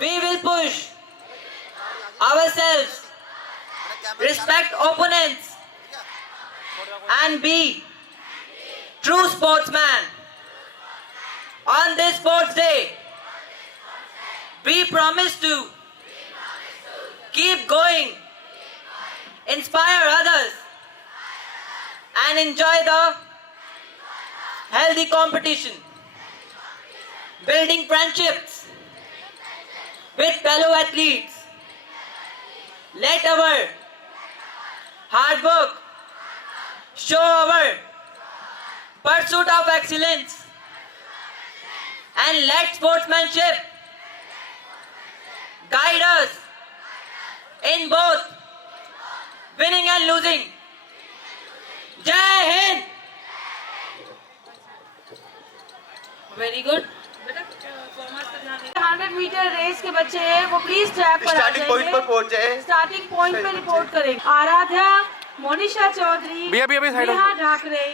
We will push ourselves, respect opponents, and be true sportsman. On this sports day, we promise to keep going, inspire others, and enjoy the healthy competition, building friendships with fellow athletes. Let our hard work show our pursuit of excellence, and let sportsmanship guide us in both winning and losing. Jai Hind! Very good. 100 meter race के बच्चे हैं वो please track पर आ जाएंगे, starting point पर पहुंच जाए। Starting point पे रिपोर्ट करेंगे। आराध्या, मोनिशा चौधरी, नेहा ढाकरे,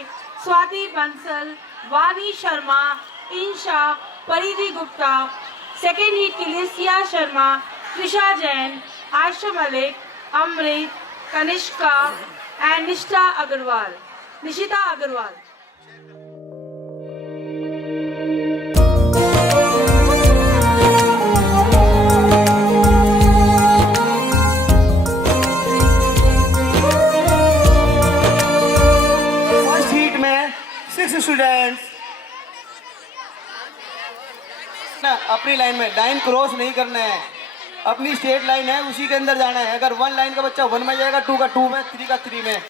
स्वाति बंसल, वानी शर्मा, इंशा, परिधि गुप्ता। सेकेंड हीट के लिए सिया शर्मा, त्रिशा जैन, आयशा मलिक, अमृत, कनिष्का एंड निशिता अग्रवाल। स्टूडेंट्स ना अपनी लाइन में लाइन क्रॉस नहीं करना है, अपनी स्ट्रेट लाइन है उसी के अंदर जाना है। अगर 1 लाइन का बच्चा 1 में जाएगा, 2 का 2 में, 3 का 3 में।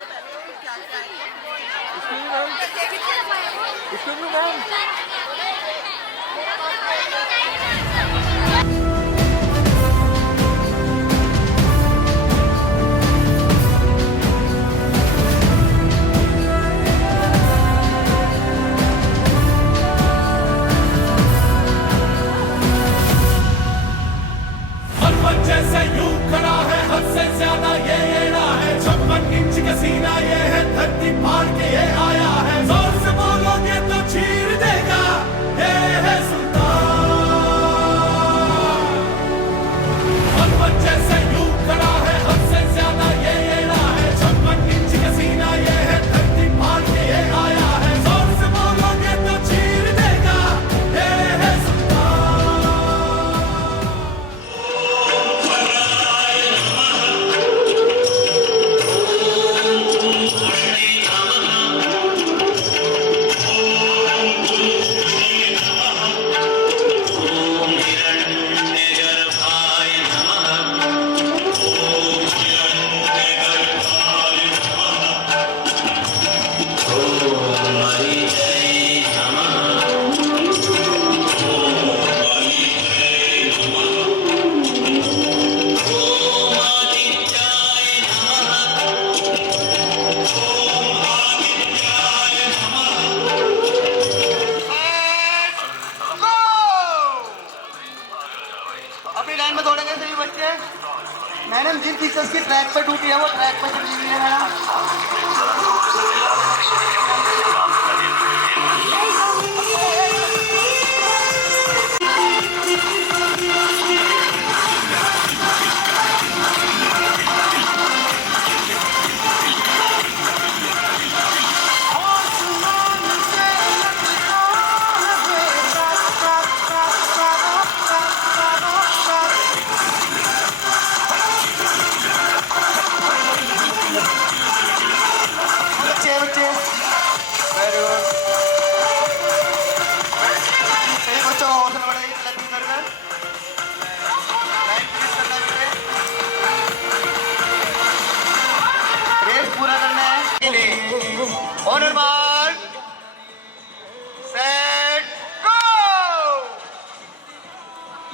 जैसे यूं खड़ा है हद से ज्यादा ये एड़ा है, 56 इंच का सीना ये है, धरती फाड़ के ये आया है। जोर से बोलोगे तो चीर देगा, ये है सुल्तान। मनमत जैसे यूं खड़ा है हद से ज्यादा ये एड़ा है, 56 इंच का सीना ये है, धरती फाड़ के ये आया है। जोर से बोलोगे तो चीर देगा, ये है सुल्तान। मैडम जिन टीचर्स की ट्रैक पर ड्यूटी है वो ट्रैक पर चली गई है on your mark set go.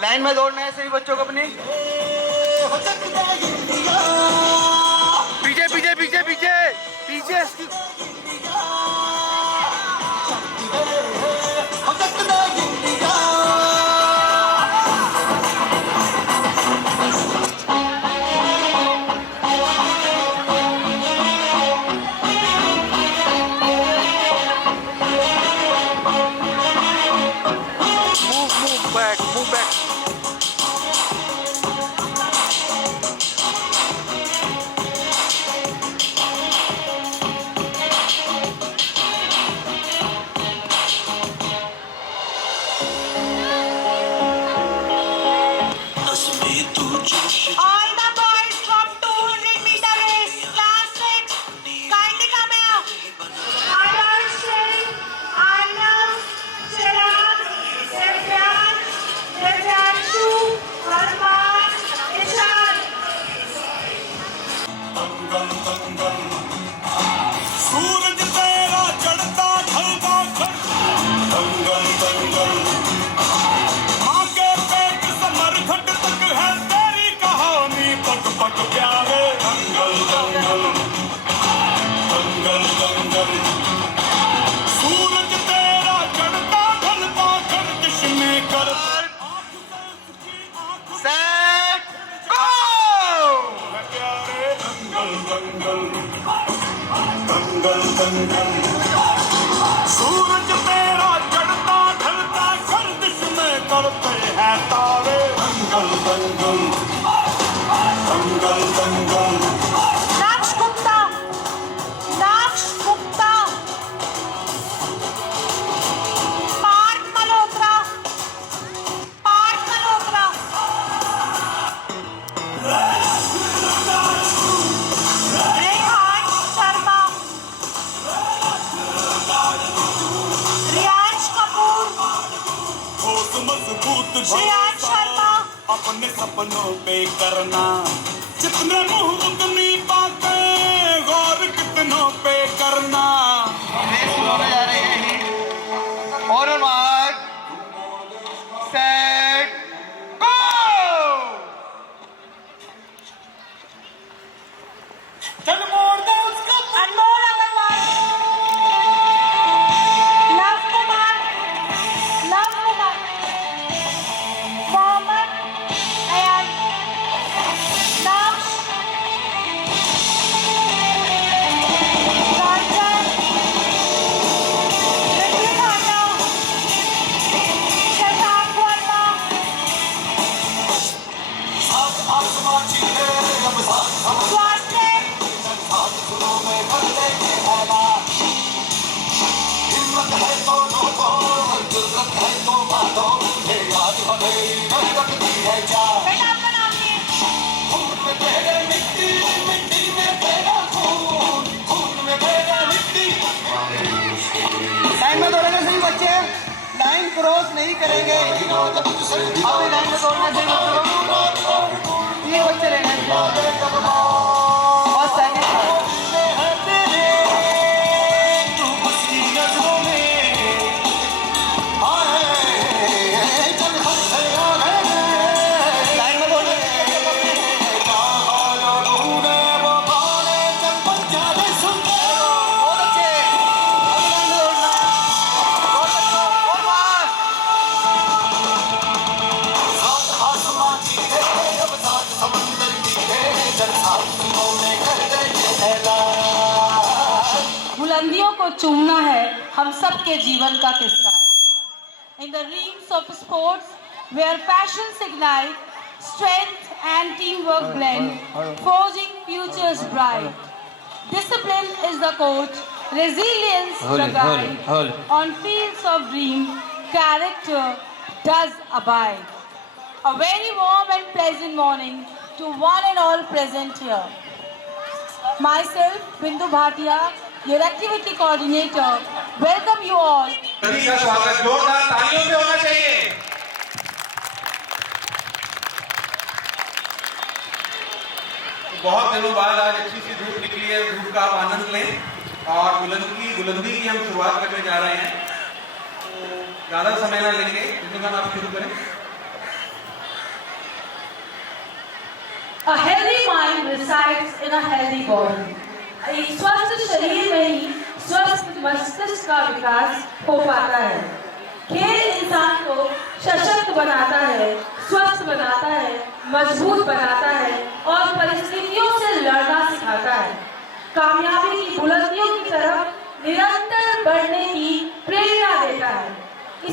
Line में दौड़ना है सभी बच्चों को अपनी। पीछे पीछे पीछे पीछे पीछे All the boys from 200-meter race, class 6, kindly come here. Adarsh Singh, Arnav, Chirag, Devyan, Devyanshu, Harman, Ishan. सूरज तेरा चढ़ता ढलता दंगल दंगल माँ के पेट से मरघट तक है तेरी कहानी पग पग प्यारे दंगल दंगल दंगल दंगल सूरज तेरा चढ़ता ढलता गर्दिश में कर सेट गो प्यारे दंगल दंगल दंगल दंगल सूरज तेरा चढ़ता ढलता गर्दिश में करते हैं तारे दंगल दंगल दंगल दंगल Naksh Gupta, Naksh Gupta, Parth Malhotra, Parth Malhotra. Rehan Sharma, Riyansh Kapoor, ठोस मजबूत Riyansh Sharma, अपने सपनों पे करना जितने मुंह उतनी बातें गौर कितनों पे करना जा रहे हैं और मार्क सेट गो चल मोड़ दे उसका Anmol Agarwal, Love Kumar, Mohammed Ayan, Naksh, Ranjan, Riddhi Khanna, Shashank Verma, Swastik, बेटा आपका नाम लिखिए। लाइन में दौड़ेंगे सही बच्चे लाइन क्रॉस नहीं करेंगे अपनी लाइन में दौड़ना सही बच्चों ये बच्चे लेने बस सेकंड लाइन में दौड़ना बहुत अच्छे अपनी लाइन में दौड़ना और मार बुलंदियों को चूमना है हम सब के जीवन का किस्सा। In the realms of sports, where passions ignite, strength and teamwork blend, forging futures bright. Discipline is the coach, resilience the guide. On fields of dream, character does abide. A very warm and pleasant morning to one and all present here. Myself, Bindu Bhatia, your activity coordinator, welcome you all. सभी का स्वागत जोरदार तालियों से होना चाहिए। बहुत दिनों बाद आज अच्छी सी धूप निकली है, धूप का आप आनंद लें और बुलंदी की हम शुरुआत करने जा रहे हैं। तो ज्यादा समय ना लेंगे, जिसमें आप शुरू करें। A healthy mind resides in a healthy body. एक स्वस्थ शरीर में ही स्वस्थ मस्तिष्क का विकास हो पाता है। खेल इंसान को सशक्त बनाता है, स्वस्थ बनाता है, मजबूत बनाता है और परिस्थितियों से लड़ना सिखाता है। कामयाबी की बुलंदियों की तरफ निरंतर बढ़ने की प्रेरणा देता है।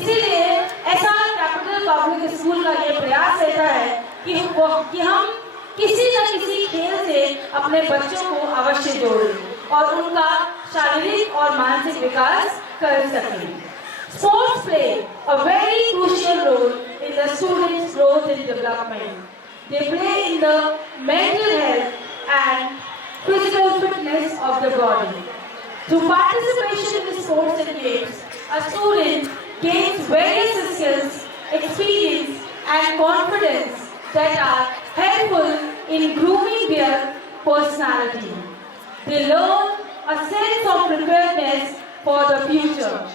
इसीलिए एसआर कैपिटल पब्लिक स्कूल का ये प्रयास रहता है कि हम किसी न किसी खेल से अपने बच्चों को अवश्य जोड़ें और उनका शारीरिक और मानसिक विकास कर सकें। Sports play a very crucial role in the students' growth and development. they play in the mental health and physical fitness of the body. Through participation in the sports and games, a student gains various skills, experience and confidence that are helpful in grooming their personality. They learn a sense of preparedness for the future.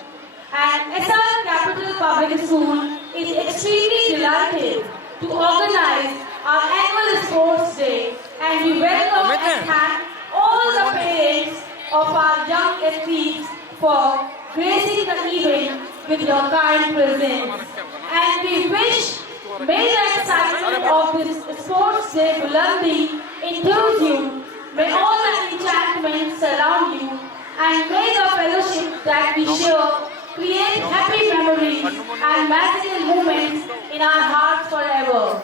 And SR Capital Public School is extremely delighted to organize our annual sports day, and we welcome and thank all the parents of our young athletes for gracing the event with your kind presence. And we wish may the excitement of this sports day Bulandi enthuse you, may all the enchantment surround you, and may the fellowship that we share create happy memories and magical moments in our hearts forever.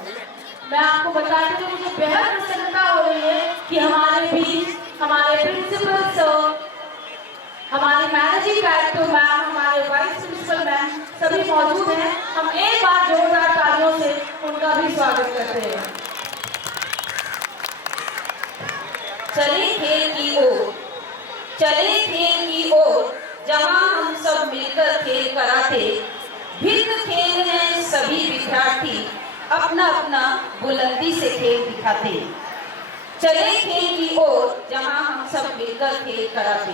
मैं आपको बताती हूँ मुझे बेहद प्रसन्नता हो रही है कि हमारे बीच हमारे प्रिंसिपल सर, हमारे मैनेजिंग डायरेक्टर मैम, हमारे वाइस प्रिंसिपल मैम सभी मौजूद हैं। हम एक बार जोरदार तालियों से उनका भी स्वागत करते हैं। चले खेल की ओर, चले खेल की ओर, जहां हम सब मिलकर खेल कराते। भिन्न खेल में सभी विद्यार्थी अपना अपना बुलंदी से खेल दिखाते। चले खेल की ओर, जहां हम सब मिलकर खेल कराते।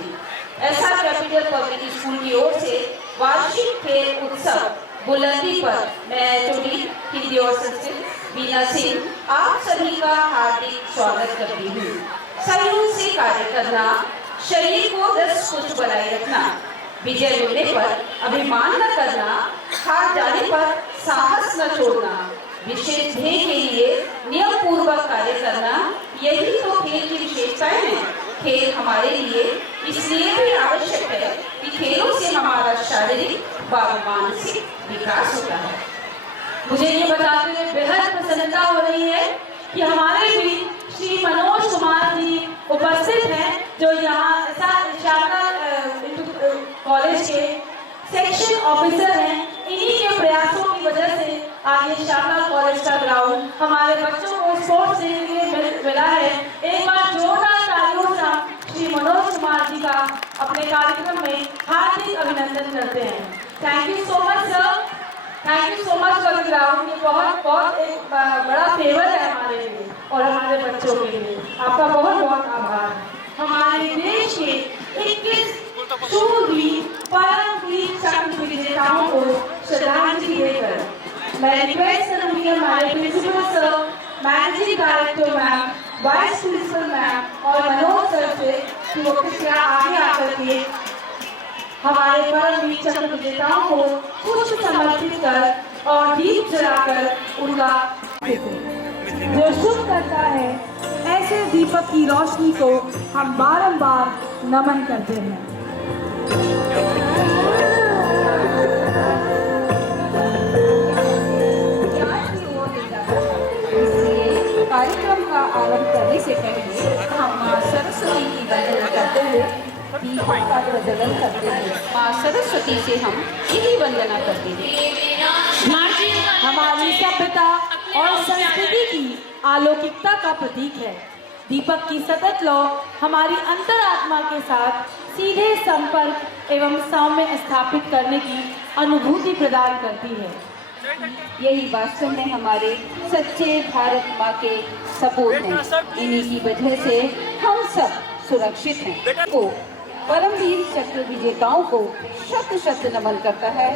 ऐसा कैपिटल पब्लिक स्कूल की ओर से वार्षिक खेल उत्सव बुलंदी पर मैं जोड़ी हिंदी और संस्कृत बीना सिंह आप सभी का हार्दिक स्वागत करती हूँ। सहयोग से कार्य करना, शरीर को दस कुछ बनाए रखना, विजय मिलने पर अभिमान न करना, हार जाने पर साहस न छोड़ना, विशेष ध्येय के लिए नियम पूर्वक कार्य करना, यही तो खेल की विशेषताएं हैं। खेल हमारे लिए इसलिए भी आवश्यक है कि खेलों से हमारा शारीरिक व मानसिक विकास होता है। मुझे ये बताते हुए बेहद प्रसन्नता हो रही है कि हमारे भी श्री मनोज कुमार जी उपस्थित हैं, जो यहाँ शारदा कॉलेज के सेक्शन ऑफिसर हैं। इन्हीं के प्रयासों की वजह से आज ये शारदा कॉलेज का ग्राउंड हमारे बच्चों को स्पोर्ट्स देने के लिए मिला है। एक बार जोरदार तालियों से हम श्री मनोज कुमार जी का अपने कार्यक्रम में हार्दिक अभिनंदन करते हैं। Thank you so much sir, thank you so much for the ground. ये बहुत एक बड़ा फेवर है हमारे लिए और हमारे बच्चों के लिए। आपका बहुत बहुत आभार। हमारे देश के 21 शूरवीर परमवीर चक्र विजेताओं को श्रद्धांजलि देकर मैं रिक्वेस्ट करूंगी हमारे principal sir, managing director ma'am, vice principal ma'am और मनोज सर से कि वो कृपया आगे आकर के हमारे परमवीर चक्र विजेताओं को पुष्प समर्पित कर और दीप जलाकर उनका जो शुभ करता है, ऐसे दीपक की रोशनी को हम बारंबार नमन करते हैं। कार्यक्रम का आरंभ करने से पहले हम माँ सरस्वती की वंदना करते हुए दीपों का प्रज्वलन करते हैं। माँ सरस्वती से हम यही वंदना करते हैं। हमारी सभ्यता और संस्कृति की अलौकिकता का प्रतीक है। दीपक की सतत लौ हमारी अंतरात्मा के साथ सीधे संपर्क एवं साम्य स्थापित करने की अनुभूति प्रदान करती है। यही वास्तव में हमारे सच्चे भारत माँ के सपूत हैं। इन्हीं की वजह से हम सब सुरक्षित हैं। को परमवीर चक्र विजेताओं को शत शत नमन करता है।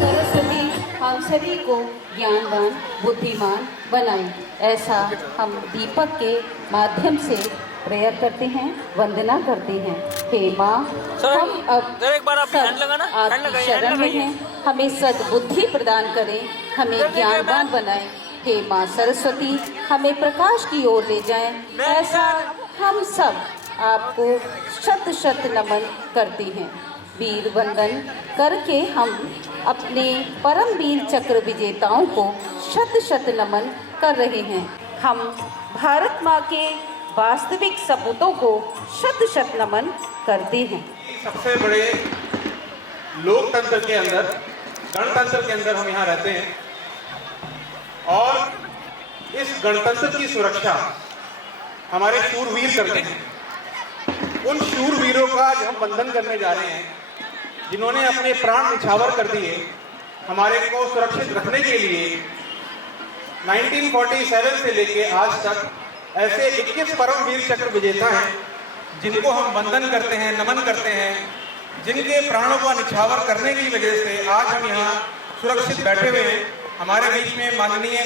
सरस्वती हम सभी को ज्ञानवान बुद्धिमान बनाए, ऐसा हम दीपक के माध्यम से प्रेयर करते हैं, वंदना करते हैं। हे माँ, हम अब आपकी शरण में हैं, हमें सद्बुद्धि प्रदान करें, हमें ज्ञानवान बनाएं। हे माँ सरस्वती, हमें प्रकाश की ओर ले जाएं, ऐसा हम सब आपको शत शत नमन करते हैं। वीर वंदन करके हम अपने परमवीर चक्र विजेताओं को शत शत नमन कर रहे हैं। हम भारत माँ के वास्तविक सपूतों को शत शत नमन करते हैं। सबसे बड़े लोकतंत्र के अंदर, गणतंत्र के अंदर हम यहाँ रहते हैं और इस गणतंत्र की सुरक्षा हमारे शूरवीर करते हैं। उन शूरवीरों का आज हम वंदन करने जा रहे हैं, जिन्होंने अपने प्राण निछावर कर दिए हमारे को सुरक्षित रखने के लिए। 1947 से लेके आज तक ऐसे 21 परमवीर चक्र विजेता हैं, जिनको हम वंदन करते हैं, नमन करते हैं, जिनके प्राणों का निछावर करने की वजह से आज हम यहाँ सुरक्षित बैठे हुए हैं। हमारे बीच में माननीय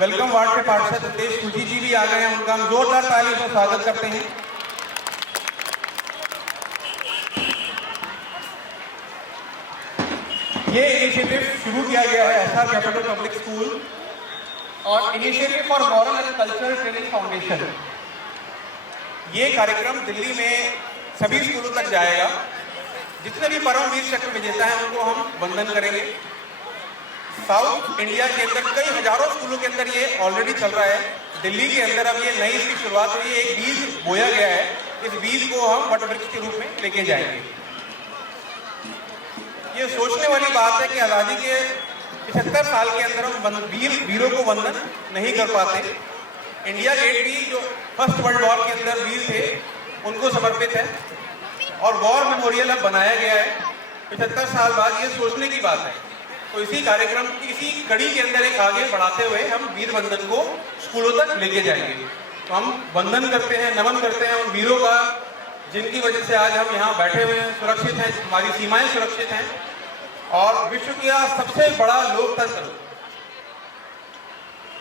वेलकम वार्ड के पार्षद रितेश सूजी जी भी आ गए हैं, उनका हम जोरदार तालियों से स्वागत करते हैं। ये इनिशिएटिव शुरू किया गया है एसआर कैपिटल पब्लिक स्कूल और initiative for moral and cultural training foundation. ये कार्यक्रम दिल्ली में सभी स्कूलों तक जाएगा। जितने भी परमवीर चक्र विजेता हैं उनको हम वंदन करेंगे। साउथ इंडिया के अंदर कई हजारों स्कूलों के अंदर ये ऑलरेडी चल रहा है। दिल्ली के अंदर अब ये नई इसकी शुरुआत हुई है, एक बीज बोया गया है, इस बीज को हम वटवृक्ष के रूप में लेके जाएंगे। ये सोचने वाली बात है कि आज़ादी के 75 साल के अंदर हम वीरों को वंदन नहीं कर पाते। इंडिया गेट भी जो फर्स्ट वर्ल्ड वॉर के अंदर वीर थे उनको समर्पित है और वॉर मेमोरियल अब बनाया गया है 75 साल बाद। ये सोचने की बात है। तो इसी कार्यक्रम की इसी कड़ी के अंदर एक आगे बढ़ाते हुए हम वीर वंदन को स्कूलों तक लेके जाएंगे। तो हम वंदन करते हैं, नमन करते हैं उन वीरों का, जिनकी वजह से आज हम यहाँ बैठे हुए हैं, सुरक्षित हैं, हमारी सीमाएं सुरक्षित हैं और विश्व का सबसे बड़ा लोकतंत्र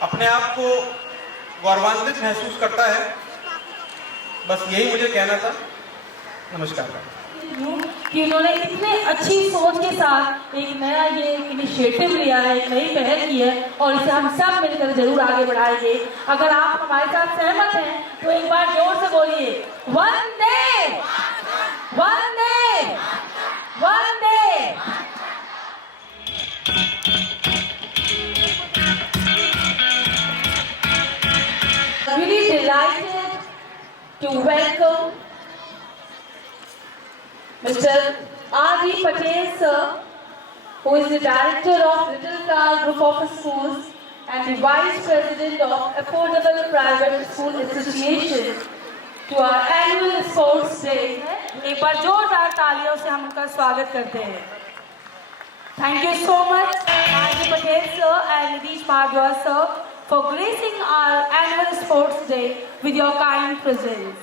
अपने आप को गौरवान्वित महसूस करता है। बस यही मुझे कहना था। नमस्कार। कि उन्होंने इतने अच्छी सोच के साथ एक नया ये इनिशिएटिव लिया है, एक नई पहल की है और इसे हम सब मिलकर जरूर आगे बढ़ाएंगे। अगर आप हमारे साथ सहमत हैं तो एक बार जोर से बोलिए, वंदे वंदे वंदे। Really delighted to welcome Mr. R.D. Patel, sir, who is the director of Little Car Group of Schools and the vice president of Affordable Private School Association, to our annual sports day. एक बार जोरदार तालियों से हम उनका स्वागत करते हैं। Thank you so much, R.D. Patel, sir, and Nitish Bhardwaj, sir, for gracing our annual sports day with your kind presence.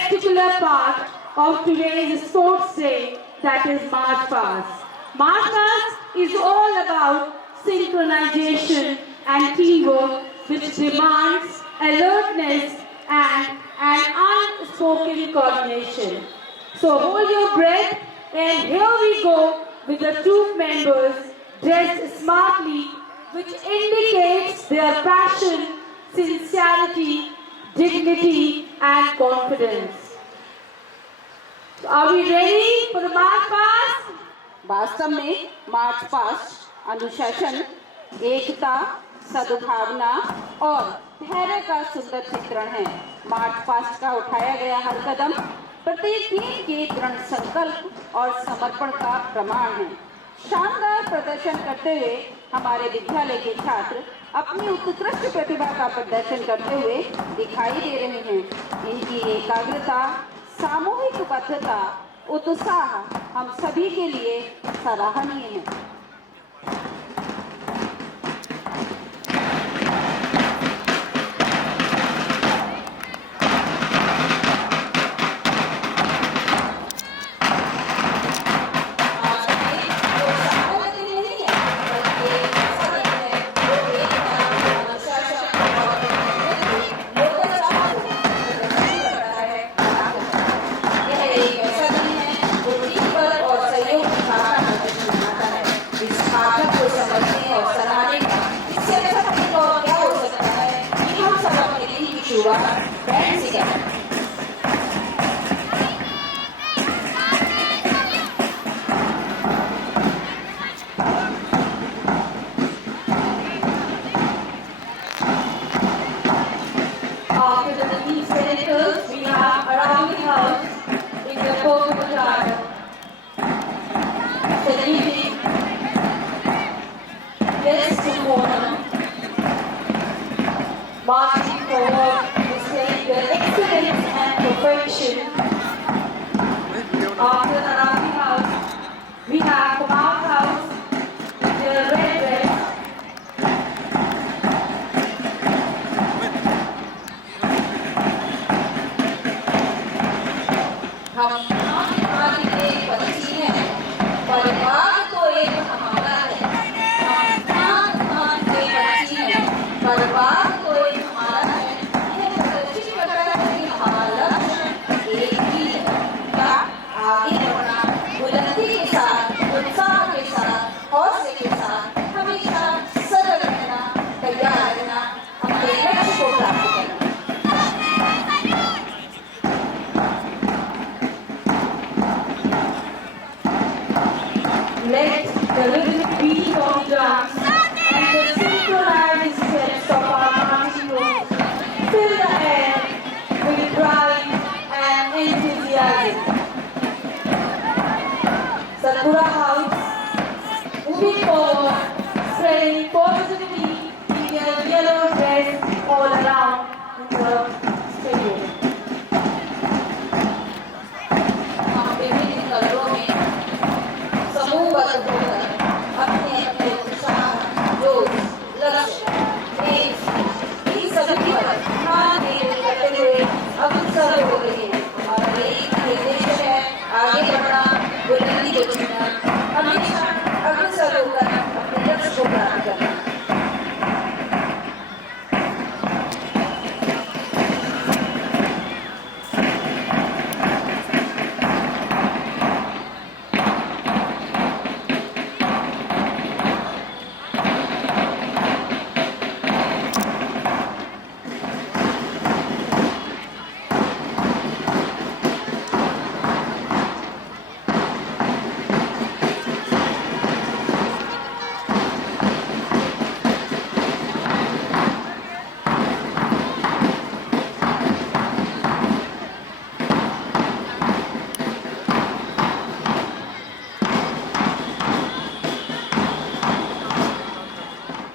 Particular part of today's sports day, that is March Past. March Past is all about synchronization and teamwork, which demands alertness and an unspoken coordination. So hold your breath and here we go with the troop members dressed smartly, which indicates their passion, sincerity, dignity and confidence. So are we ready for the March Past? वास्तव में march past अनुशासन, एकता, सद्भावना और धैर्य का सुंदर चित्रण है। मार्च पास्ट का उठाया गया हर कदम प्रत्येक टीम के दृढ़ संकल्प और समर्पण का प्रमाण है। शानदार प्रदर्शन करते हुए हमारे विद्यालय के छात्र अपनी उत्कृष्ट प्रतिभा का प्रदर्शन करते हुए दिखाई दे रहे हैं। इनकी एकाग्रता, सामूहिक बद्धता, उत्साह हम सभी के लिए सराहनीय है। section of the Narathi house, we have Kumar's house with their red dress. हम भांति के पक्षी हैं, पर बाग तो एक हमारा है। हम भांति के पक्षी हैं, पर बाग तो एक हमारा है। यह प्रदर्शित करता है कि हमारा लक्ष्य एक ही है। क्या आगे बढ़ना, बुलंदी के साथ, उत्साह के साथ, हौसले के साथ, हमेशा सजग रहना, तैयार रहना, अपने लक्ष्य को प्राप्त करना। Let the rhythmic beat of the drums and the synchronized steps of our marching groups fill the air with pride and enthusiasm. Satpura House, moving forward, spreading positivity in their yellow dress all around the stadium. हम विभिन्न कलरों में समूहबद्ध होकर अपने अपने उत्साह, जोश, लक्ष्य, प्रेम इन सभी पर ध्यान केंद्रित करते हुए अग्रसर हो रहे हैं। हमारा एक निर्देश है आगे बढ़ना, बुलंदी को छूना, हमेशा अग्रसर होकर अपने लक्ष्य को प्राप्त करना।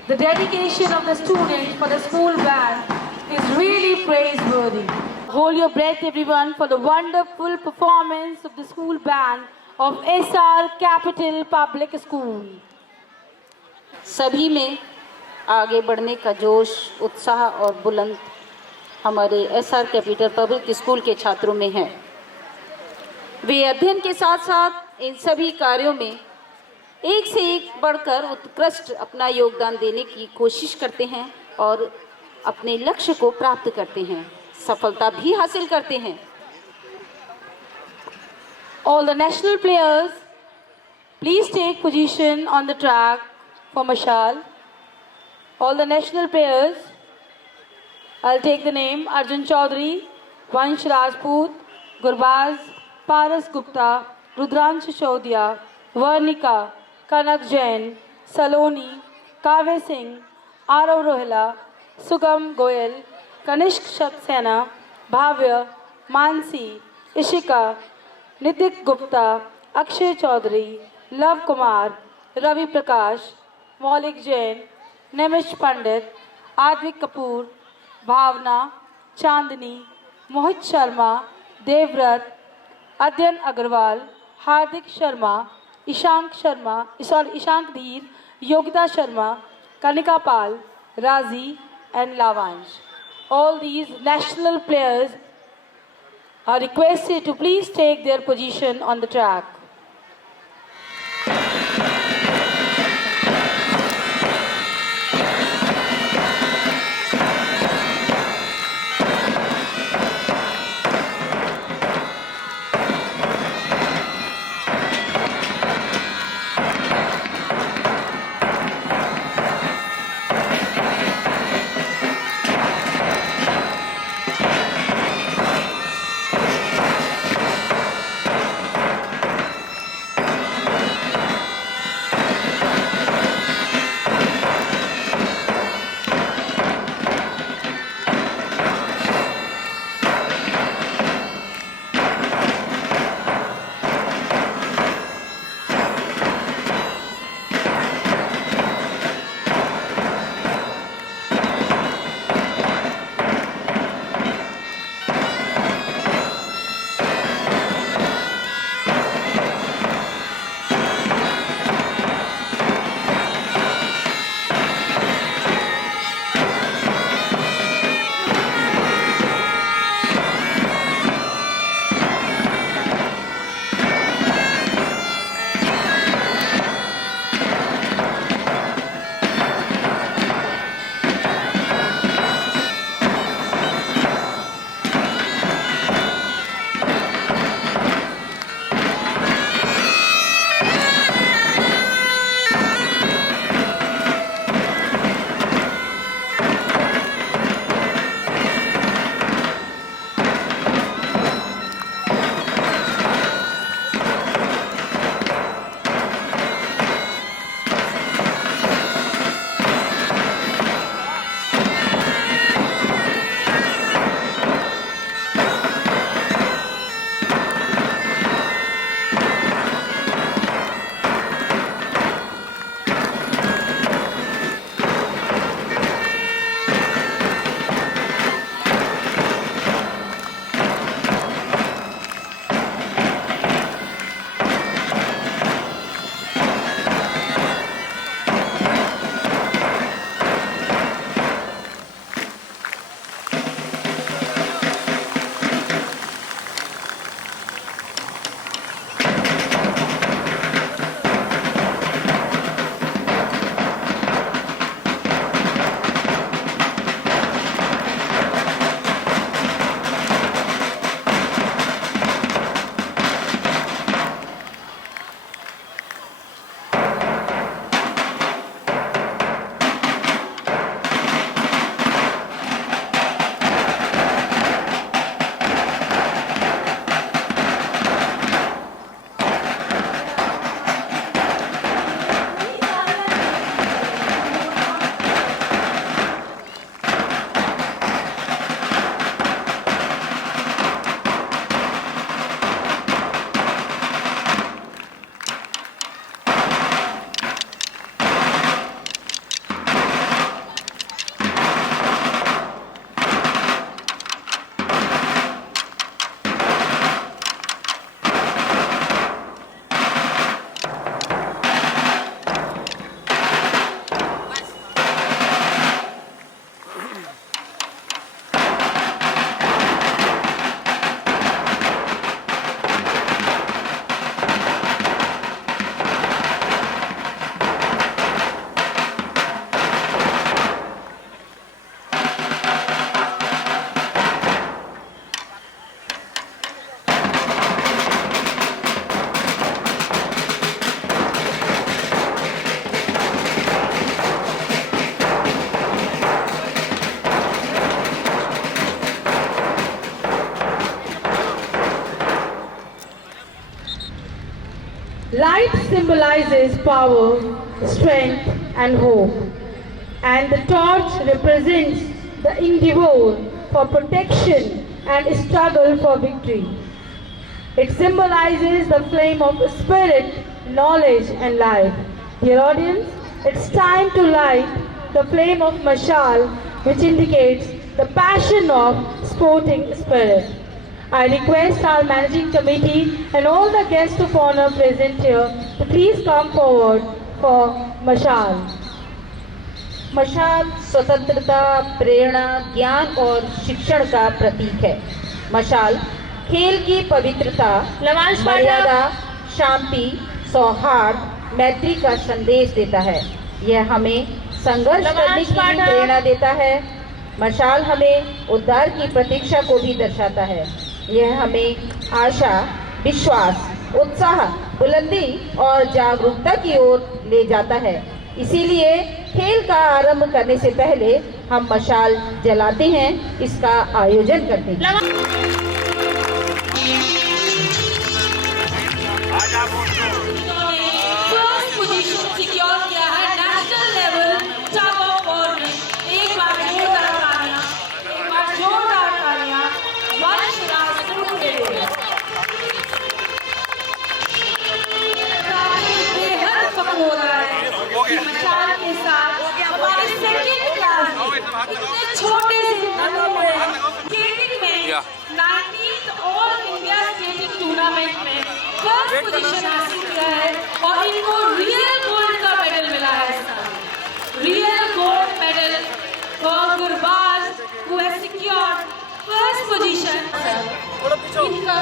The dedication of the students for the school band is really praiseworthy. Hold your breath, everyone, for the wonderful performance of the school band of SR Capital Public School. सभी में आगे बढ़ने का जोश, उत्साह और बुलंद हमारे SR कैपिटल पब्लिक स्कूल के छात्रों में है। वे अध्ययन के साथ साथ इन सभी कार्यों में एक से एक बढ़कर उत्कृष्ट अपना योगदान देने की कोशिश करते हैं और अपने लक्ष्य को प्राप्त करते हैं, सफलता भी हासिल करते हैं। All the national players, please take position on the track for Mashal. All the national players, I'll take the name Arjun Chaudhary, Vansh Rajput, Gurbaz, Paras Gupta, Rudransh Shodhya, Varnika, Kanak Jain, Saloni, Kaveh Singh, Arav Rohila, Sugam Goyal, Kanishk Saxena, Bhavya, Mansi, Ishika, Nitik Gupta, Akshay Chaudhary, Love Kumar, Ravi Prakash, Maulik Jain, Nemish Pandit, Advik Kapoor, Bhavna, Chandni, Mohit Sharma, Devrat, Adyan Agarwal, Hardik Sharma, Ishank Dheer, Yogita Sharma, Kanika Pal, Razi and Lavansh. All these national players are requested to please take their position on the track. Light symbolizes power, strength, and hope, and the torch represents the endeavor for protection and struggle for victory. It symbolizes the flame of spirit, knowledge, and life. Dear audience, it's time to light the flame of Mashal, which indicates the passion of sporting spirit. I request our managing committee and all the guests of honor present here to please come forward for Mashal. मशाल स्वतंत्रता, प्रेरणा, ज्ञान और शिक्षण का प्रतीक है। मशाल खेल की पवित्रता, मर्यादा, शांति, सौहार्द, मैत्री का संदेश देता है। यह हमें संघर्ष करने की भी प्रेरणा देता है। मशाल हमें उद्धार की प्रतीक्षा को भी दर्शाता है। यह हमें आशा, विश्वास, उत्साह, बुलंदी और जागरूकता की ओर ले जाता है। इसीलिए खेल का आरंभ करने से पहले हम मशाल जलाते हैं, इसका आयोजन करते हैं। फर्स्ट पोजीशन सिक्योर किया है national level tug of war में। एक बार जोरदार तालियां वंश राजपूत के लिए। बेहद फख्र हो रहा है कि मशाल के साथ हमारे सेकंड क्लास में इतने छोटे से नन्हे में स्केटिंग में 19th all India skating tournament में फर्स्ट पोजीशन हासिल किया है और इनको रियल गोल्ड का मेडल मिला है। Real gold medal for Gurbaz who has secured first position. इनका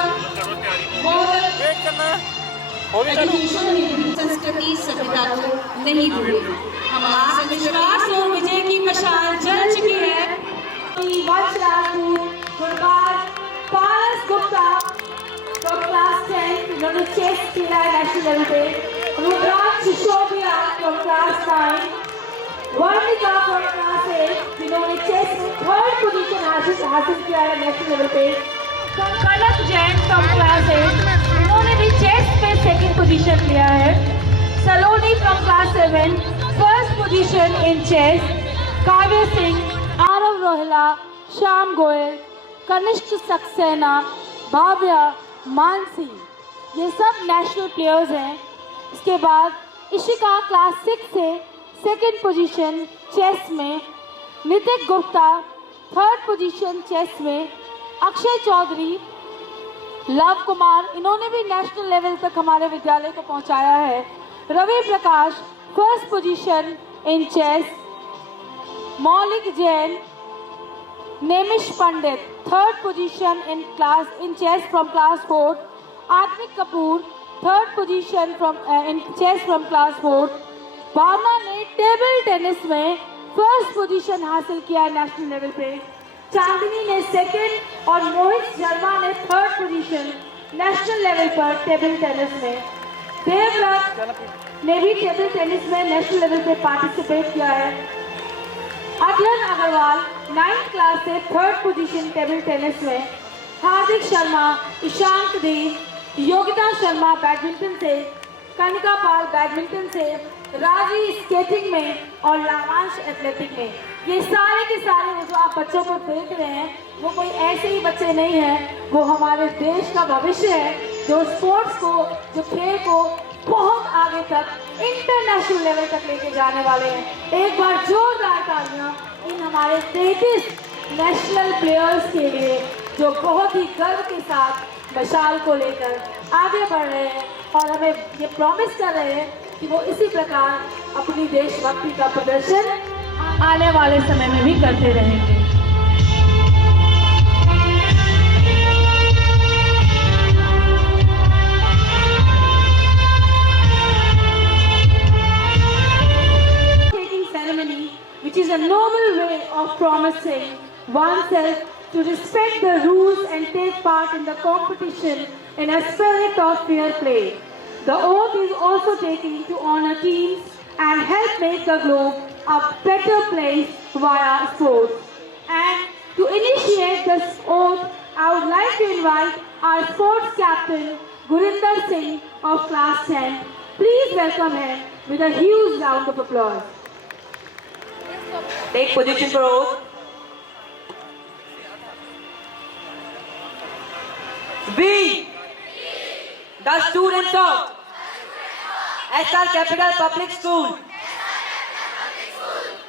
संस्कृति सभ्यता को नहीं भूले। हमारा विश्वास और विजय की मशाल जल चुकी है। वंश राजपूत, गुरबाज, पारस गुप्ता from class 10 इन्होंने चेस खेला है नेशनल लेवल पे। रुद्राक्ष Sisodia from class 9, Varnika from class 8 जिन्होंने चेस में थर्ड पोजीशन हासिल किया है नेशनल लेवल पे। कनक जैन from class 8 इन्होंने भी चेस में सेकंड पोजीशन लिया है। Saloni from class 7 first position in chess. Kavya Singh, Aarav रोहला, Shyam Goyal, Kanishka Saxena, Bhavya, Mansi, ये सब नेशनल प्लेयर्स हैं। इसके बाद इशिका क्लास 6 से सेकंड पोजीशन चेस में। Nitik Gupta third position chess में। अक्षय चौधरी, लव कुमार, इन्होंने भी नेशनल लेवल तक हमारे विद्यालय को पहुंचाया है। Ravi Prakash first position in chess. Maulik Jain, Nemish Pandit third position in chess from class 4। Atmik Kapoor third position in chess from class 4। Bhavna ने टेबल टेनिस में फर्स्ट पोजीशन हासिल किया है नेशनल लेवल पे। चांदनी ने सेकंड और मोहित शर्मा ने थर्ड पोजीशन नेशनल लेवल पर टेबल टेनिस में। देवव्रत ने भी टेबल टेनिस में नेशनल लेवल पे पार्टिसिपेट किया है। अध्ययन अग्रवाल 9th क्लास से थर्ड पोजीशन टेबल टेनिस में। हार्दिक शर्मा, ईशांक देव, योगिता शर्मा बैडमिंटन से, कनिका पाल बैडमिंटन से, राजी स्केटिंग में और लावांश एथलेटिक में। ये सारे के सारे वो जो आप बच्चों को देख रहे हैं वो कोई ऐसे ही बच्चे नहीं हैं, वो हमारे देश का भविष्य है जो स्पोर्ट्स को, जो खेल को बहुत आगे तक इंटरनेशनल लेवल तक लेके जाने वाले हैं। एक बार जोरदार तालियां इन हमारे 33 नेशनल प्लेयर्स के लिए जो बहुत ही गर्व के साथ मशाल को लेकर आगे बढ़ रहे हैं और हमें ये प्रॉमिस कर रहे हैं कि वो इसी प्रकार अपनी देशभक्ति का प्रदर्शन आने वाले समय में भी करते रहेंगे। Which is a noble way of promising oneself to respect the rules and take part in the competition in a spirit of fair play. The oath is also taken to honor teams and help make the globe a better place via sports. And to initiate this oath, I would like to invite our sports captain, Gurinder Singh of class 10. Please welcome him with a huge round of applause. Take position for oath. We, the students of SR Capital Public School,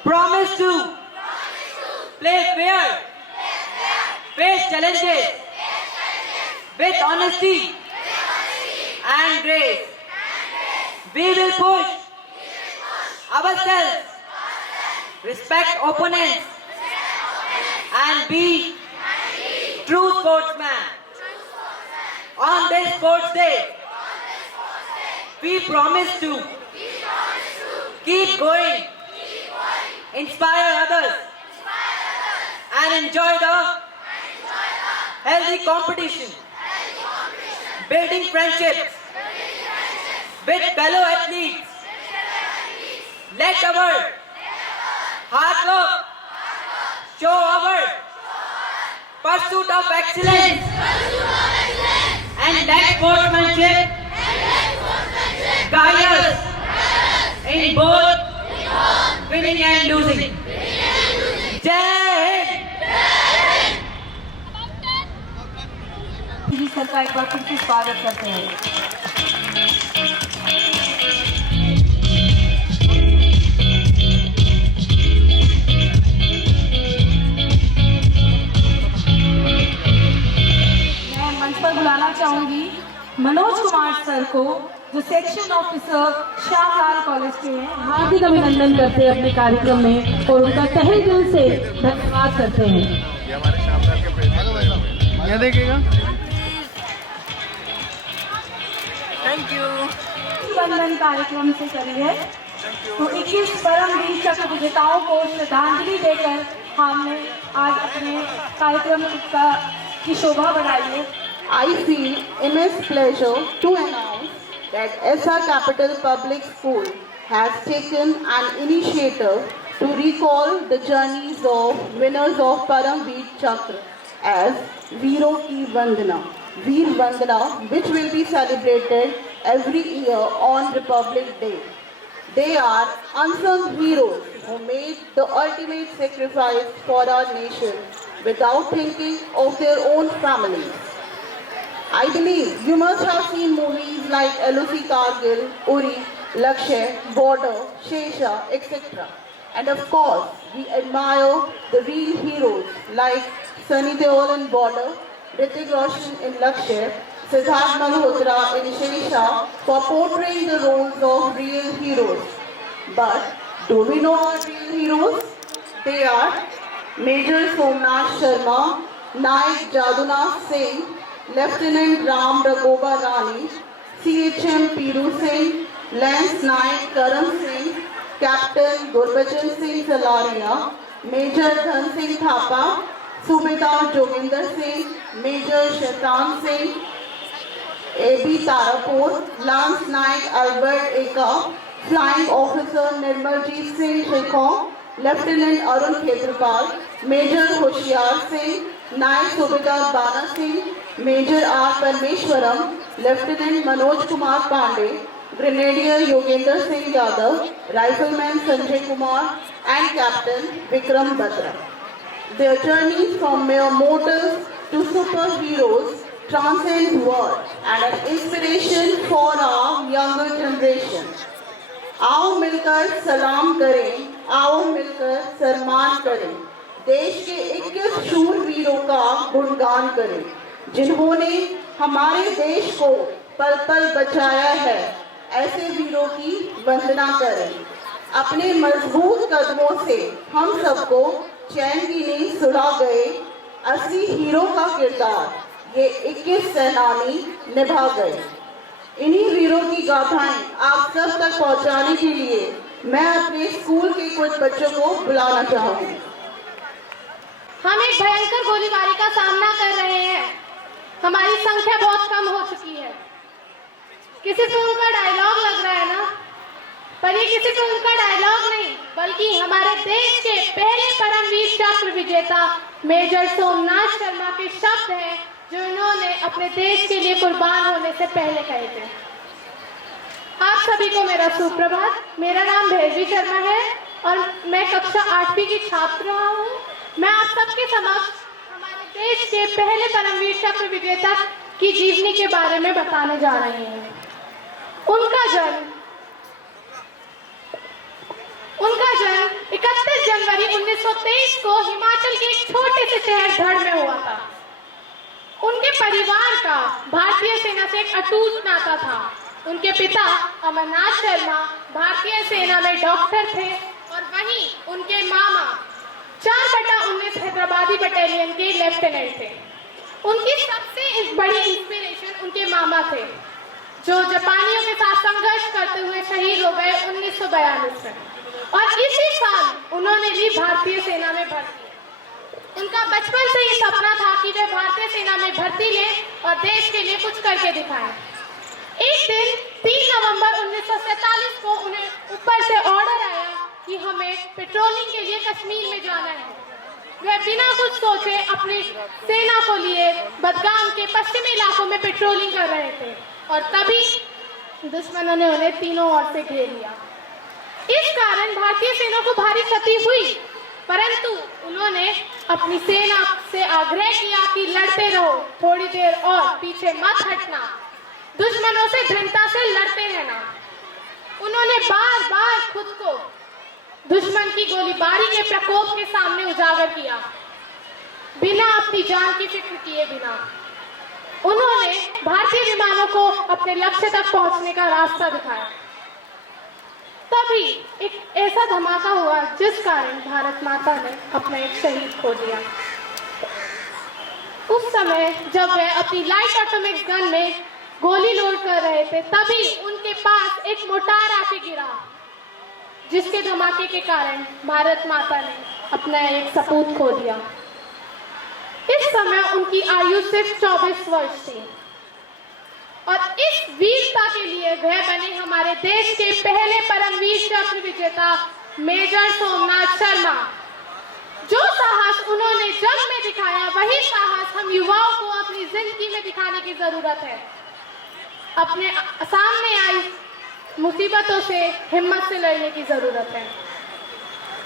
promise to play fair, face challenges with honesty and grace. We will push ourselves, respect opponents, and be true sportsmen. On this sports day, we promise to keep going, inspire others, and enjoy the healthy competition, building friendships with fellow athletes. Let our hard work show our pursuit of excellence, and let sportsmanship guide us in both winning and losing. Jai Hind! जी sir का एक बार फिर से स्वागत करते हैं। मैं मंच पर बुलाना चाहूंगी मनोज कुमार सर को, जो सेक्शन ऑफिसर श्यामलाल कॉलेज के हैं। हार्दिक अभिनंदन करते हैं अपने कार्यक्रम में और उनका तहे दिल से धन्यवाद करते हैं। यहाँ देखिएगा। Thank you. वंदन कार्यक्रम से करिए। तो 21 परमवीर चक्र विजेताओं को श्रद्धांजलि देकर हमने आज अपने कार्यक्रम की शोभा बढ़ाई है। I feel immense pleasure to announce that SR Capital Public School has taken an initiative to recall the journeys of winners of Paramveer Chakra as Veeron Ki Vandana, Veer Vandana, which will be celebrated every year on Republic Day. They are unsung heroes who made the ultimate sacrifice for our nation without thinking of their own families. I believe you must have seen movies like LOC Kargil, Uri, Lakshya, Border, Shesha, etc. And of course, we admire the real heroes like Sunny Deol in Border, Hrithik Roshan in Lakshya, Siddharth Malhotra in Shesha for portraying the roles of real heroes. But do we know our real heroes? They are Major Somnath Sharma, Naik Jadunath Singh, Lieutenant Ram Raghoba Rani, CHM Piru Singh, Lance Naik Karam Singh, Captain Gurbachan Singh Salaria, Major Dhan Singh Thapa, Subedar Joginder Singh, Major Shaitan Singh, AB Tarapur, Lance Naik Albert Eka, Flying Officer Nirmaljeet Singh Shekhon, Lieutenant Arun Khetrapal, Major Hoshiar Singh, Naik Subedar Bana Singh, Major R. Parmeshwaram, Lieutenant Manoj Kumar Pandey, Grenadier Yogendra Singh Yadav, Rifleman Sanjay Kumar, and Captain Vikram Batra. Their journeys from mere mortals to superheroes transcend words and an inspiration for our younger generation. आओ मिलकर सलाम करें, आओ मिलकर सम्मान करें, देश के 21 शूरवीरों का गुणगान करें, जिन्होंने हमारे देश को पल पल बचाया है। ऐसे वीरों की वंदना करें। अपने मजबूत कदमों से हम सबको चैन की नींद सुला गए। असली हीरो का किरदार ये 21 सेनानी निभा गए। इन्हीं वीरों की गाथाएं आप सब तक पहुंचाने के लिए मैं अपने स्कूल के कुछ बच्चों को बुलाना चाहूंगी। हम एक भयंकर गोलीबारी का सामना कर रहे हैं। हमारी संख्या बहुत कम हो चुकी है। किसी फिल्म का डायलॉग लग रहा है ना, पर ये किसी फिल्म का डायलॉग नहीं, बल्कि हमारे देश के पहले परमवीर चक्र विजेता मेजर सोमनाथ शर्मा के शब्द हैं जो इन्होंने अपने देश के लिए कुर्बान होने से पहले कहे थे। आप सभी को मेरा सुप्रभात। मेरा नाम भैरवी शर्मा है और मैं कक्षा 8वीं की छात्र हूँ। मैं आप सबके समक्ष हमारे देश के पहले परमवीर चक्र विजेता की जीवनी के बारे में बताने जा रही हूँ। उनका जन्म 31 जनवरी 1923 को हिमाचल के एक छोटे से शहर धड़ में हुआ था। उनके परिवार का भारतीय सेना से एक अटूट नाता था। उनके पिता अमरनाथ शर्मा भारतीय सेना में डॉक्टर थे और वहीं उनके मामा 4/19 हैदराबादी बटालियन के लेफ्टिनेंट थे। उनकी सबसे बड़ी इंस्पिरेशन उनके मामा थे, जो जापानियों के साथ संघर्ष करते हुए शहीद हो गए 1942 में, और इसी साल उन्होंने भी भारतीय सेना में भर्ती। उनका बचपन से ही सपना था कि वे भारतीय सेना में भर्ती लें और देश के लिए कुछ करके दिखाएं। एक दिन 3 नवंबर 1947 को उन्हें ऊपर से ऑर्डर आया कि हमें पेट्रोलिंग के लिए कश्मीर में जाना है। वे बिना कुछ सोचे अपनी सेना को लिए बदगाम के पश्चिमी इलाकों में पेट्रोलिंग कर रहे थे और तभी दुश्मनों ने उन्हें तीनों ओर से घेर लिया। इस कारण भारतीय सेना को भारी क्षति हुई, परंतु उन्होंने अपनी सेना से आग्रह किया कि लड़ते रहो, थोड़ी देर और पीछे मत हटना, दुश्मनों से दृढ़ता से लड़ते रहना। उन्होंने बार बार खुद को दुश्मन की गोलीबारी के प्रकोप के सामने उजागर किया, बिना अपनी जान की फिक्र किए बिना। उन्होंने भारतीय विमानों को अपने लक्ष्य तक पहुंचने का रास्ता दिखाया। तभी एक ऐसा धमाका हुआ जिस कारण भारत माता ने अपना एक शहीद खो दिया। उस समय जब वे अपनी लाइट ऑटोमेटिक गन में गोली लोड कर रहे थे, तभी उनके पास एक मोटार आके गिरा, जिसके धमाके के कारण भारत माता ने अपना एक सपूत खो दिया। इस समय उनकी आयु सिर्फ 24 वर्ष थी और इस वीरता के लिए वह बने हमारे देश के पहले परमवीर चक्र विजेता मेजर सोमनाथ शर्मा। जो साहस उन्होंने जंग में दिखाया, वही साहस हम युवाओं को अपनी जिंदगी में दिखाने की जरूरत है। अपने सामने आई मुसीबतों से हिम्मत से लड़ने की जरूरत है।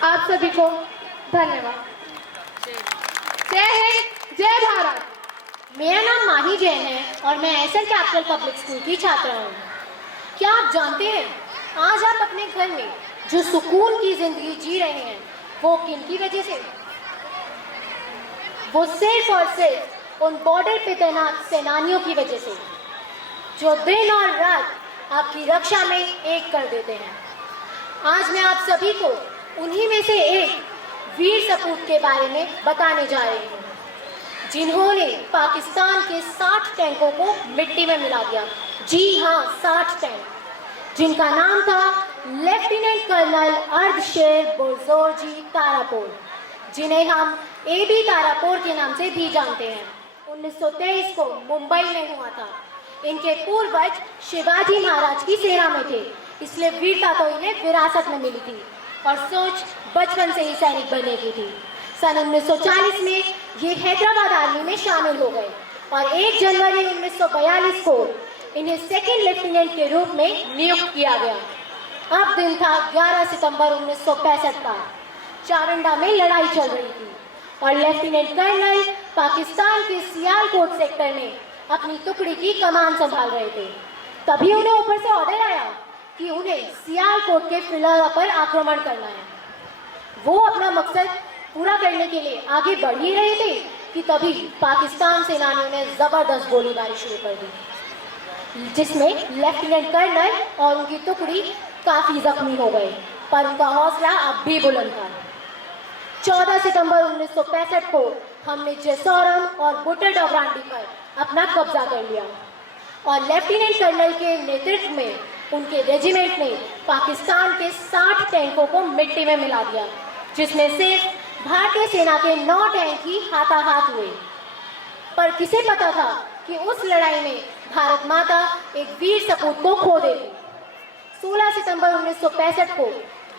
आप सभी को धन्यवाद। जय हिंद, जय भारत। मेरा नाम माही जैन है और मैं एसएन कैपिटल पब्लिक स्कूल की छात्रा हूँ। क्या आप जानते हैं, आज आप अपने घर में जो सुकून की जिंदगी जी रहे हैं, वो किन की वजह से? वो सिर्फ और सिर्फ उन बॉर्डर पे तैनात सेनानियों की वजह से, जो दिन और रात आपकी रक्षा में एक कर देते हैं। आज मैं आप सभी को उन्हीं में से एक वीर सपूत के बारे में बताने जा रही हूँ, जिन्होंने पाकिस्तान के 60 टैंकों को मिट्टी में मिला दिया। जी हाँ, 60 टैंक, जिनका नाम था लेफ्टिनेंट कर्नल अर्धशेर बोरजोरजी तारापोर, जिन्हें हम AB तारापोर के नाम से भी जानते हैं। 1923 को मुंबई में हुआ था। इनके पूर्वज शिवाजी महाराज की सेना में थे, इसलिए वीरता तो इन्हें विरासत में मिली थी और सोच बचपन से ही सैनिक बनने की थी। सन 1940 में ये हैदराबाद आर्मी में शामिल हो गए और 1 जनवरी 1942 को इन्हें सेकंड लेफ्टिनेंट के रूप में नियुक्त किया गया। अब दिन था 11 सितंबर 1965 का। चारंडा में लड़ाई चल रही थी और लेफ्टिनेंट कर्नल पाकिस्तान के सियालकोट सेक्टर में अपनी टुकड़ी की कमान संभाल रहे थे। तभी उन्हें ऊपर से ऑर्डर आया कि उन्हें सियालकोट के फिलौरा पर आक्रमण करना है। वो अपना मकसद पूरा करने के लिए आगे बढ़ ही रहे थे कि तभी पाकिस्तान सेनानियों ने जबरदस्त गोलीबारी शुरू कर दी, जिसमें लेफ्टिनेंट कर्नल और उनकी टुकड़ी काफी जख्मी हो गए, पर उनका हौसला अब भी बुलंद था। 14 सितंबर 1965 को हमने जैसौरम और बुटरडोगरांडी पर अपना कब्जा कर लिया और लेफ्टिनेंट कर्नल के नेतृत्व में उनके रेजिमेंट ने पाकिस्तान के 60 टैंकों को मिट्टी में मिला दिया, जिसमें सिर्फ भारतीय सेना के 9 टैंक ही हाथाहाथ हुए। पर किसे पता था कि उस लड़ाई में भारत माता एक वीर सपूत को खो देगी। 16 सितंबर 1965 को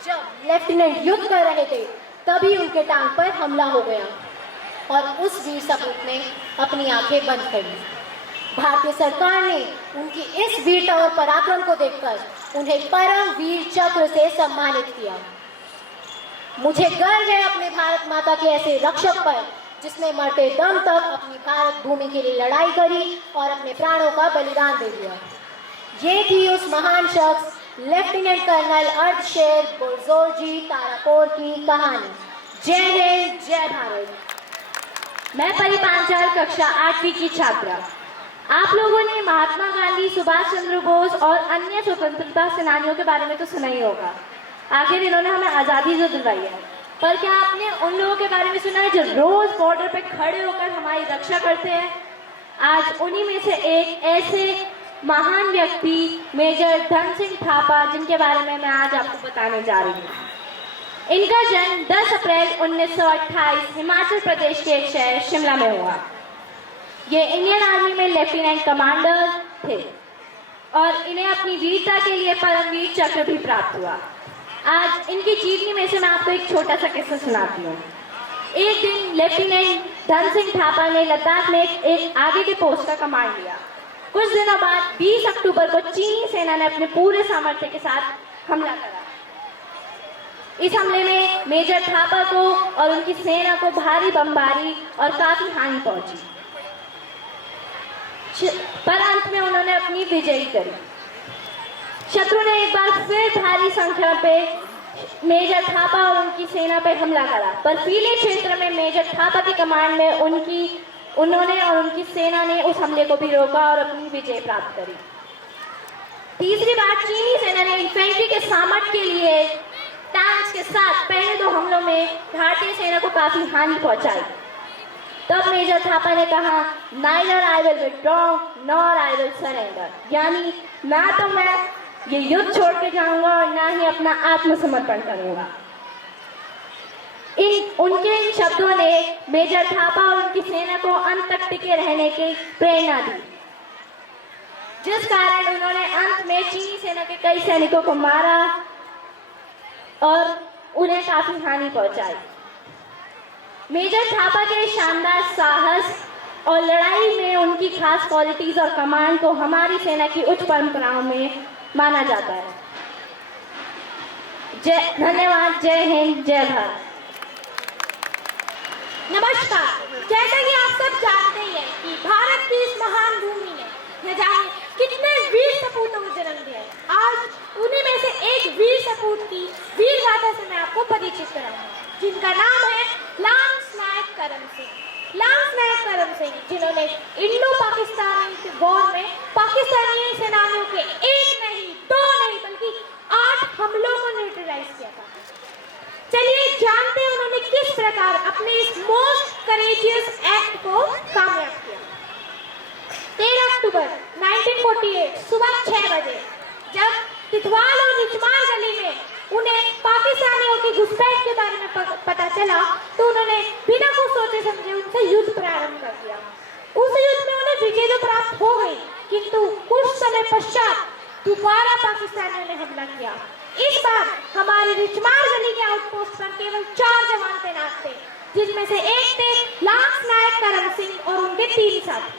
जब लेफ्टिनेंट युद्ध कर रहे थे, तभी उनके टैंक पर हमला हो गया। और उस वीर सपूत ने अपनी आंखें बंद कर ली। भारतीय सरकार ने उनकी इस वीरता और पराक्रम को देखकर उन्हें परम वीर चक्र से सम्मानित किया। मुझे गर्व है अपने भारत माता के ऐसे रक्षक पर, जिसने मरते दम तक अपनी भारत भूमि के लिए लड़ाई करी और अपने प्राणों का बलिदान दे दिया। ये थी उस महान शख्स लेफ्टिनेंट कर्नल अर्धशेर बुरजोरजी तारापोर की कहानी। जय हिंद, जय भारत। मैं परिपांचाल कक्षा 8वीं की छात्रा। आप लोगों ने महात्मा गांधी, सुभाष चंद्र बोस और अन्य स्वतंत्रता सेनानियों के बारे में तो सुना ही होगा। आखिर इन्होंने हमें आज़ादी जो दिलवाई है, पर क्या आपने उन लोगों के बारे में सुना है जो रोज बॉर्डर पे खड़े होकर हमारी रक्षा करते हैं? आज उन्हीं में से एक ऐसे महान व्यक्ति मेजर धन सिंह थापा, जिनके बारे में मैं आज आपको बताने जा रही हूँ। इनका जन्म 10 अप्रैल 1928 हिमाचल प्रदेश के एक शहर शिमला में हुआ। ये इंडियन आर्मी में लेफ्टिनेंट कमांडर थे और इन्हें अपनी वीरता के लिए परमवीर चक्र भी प्राप्त हुआ। आज इनकी जीवनी में से मैं आपको एक छोटा सा किस्सा सुनाती हूँ। एक दिन लेफ्टिनेंट धन सिंह थापा ने लद्दाख में एक आगे के पोस्ट का कमांड लिया। कुछ दिनों बाद 20 अक्टूबर को चीनी सेना ने अपने पूरे सामर्थ्य के साथ हमला करा। इस हमले में मेजर थापा को और उनकी सेना को भारी बमबारी और काफी हानि पहुंची, पर अंत में उन्होंने अपनी विजयी करी। शत्रु ने एक बार फिर भारी संख्या पे मेजर थापा और उनकी सेना पर हमला करा, पर पीले क्षेत्र में मेजर थापा की कमांड में उन्होंने और उनकी सेना ने उस हमले को भी रोका और अपनी विजय प्राप्त करी। तीसरी बार चीनी सेना ने इन्फेंट्री के सामर्थ्य के लिए टैंक्स के साथ पहले 2 हमलों में भारतीय सेना को काफी हानि पहुंचाई। तब मेजर थापा ने कहा, "Neither I will withdraw nor I will surrender", यानी ना तो मैं ये युद्ध छोड़ के जाऊंगा और ना ही अपना आत्मसमर्पण करूंगा। उनके इन शब्दों ने मेजर थापा और उनकी सेना को अंत तक टिके रहने की प्रेरणा दी, जिस कारण उन्होंने अंत में चीनी सेना के कई सैनिकों को मारा और उन्हें काफी हानि पहुंचाई। मेजर थापा के शानदार साहस और लड़ाई में उनकी खास क्वालिटीज और कमांड को हमारी सेना की उच्च परंपराओं में माना जाता है। धन्यवाद। जय हिंद, जय भारत। नमस्कार। जैसा कि आप सब जानते ही हैं कि भारत की इस महान भूमि ने न जाने कितने वीर सपूतों को जन्म दिया है। आज उन्हीं में से एक वीर सपूत की वीर गाथा से मैं आपको परिचित कराऊंगा, जिनका नाम है लांस नायक करम सिंह। लांस नायक करम सिंह, जिन्होंने इंडो पाकिस्तानी वॉर में पाकिस्तानी सेनानियों के 1 नहीं 2 नहीं बल्कि 8 हमलों को न्यूट्रलाइज किया था। चलिए जानते हैं उन्होंने किस प्रकार अपने इस मोस्ट करेजियस एक्ट को कामयाब किया। 13 अक्टूबर 1948 सुबह 6 बजे जब तिथवाल और रिचमार गली में उन्हें पाकिस्तानियों की घुसपैठ के बारे में पता चला, तो उन्होंने बिना कुछ सोचे समझे उनसे युद्ध प्रारंभ कर दिया। उस युद्ध में उन्हें विजय तो प्राप्त हो गई, किंतु कुछ समय पश्चात दोबारा पाकिस्तानियों ने हमला किया। इस बार हमारे रिचमार गली के आउटपोस्ट पर केवल 4 जवान तैनात थे, जिनमें से एक थे लांस नायक करम सिंह और उनके 3 साथी।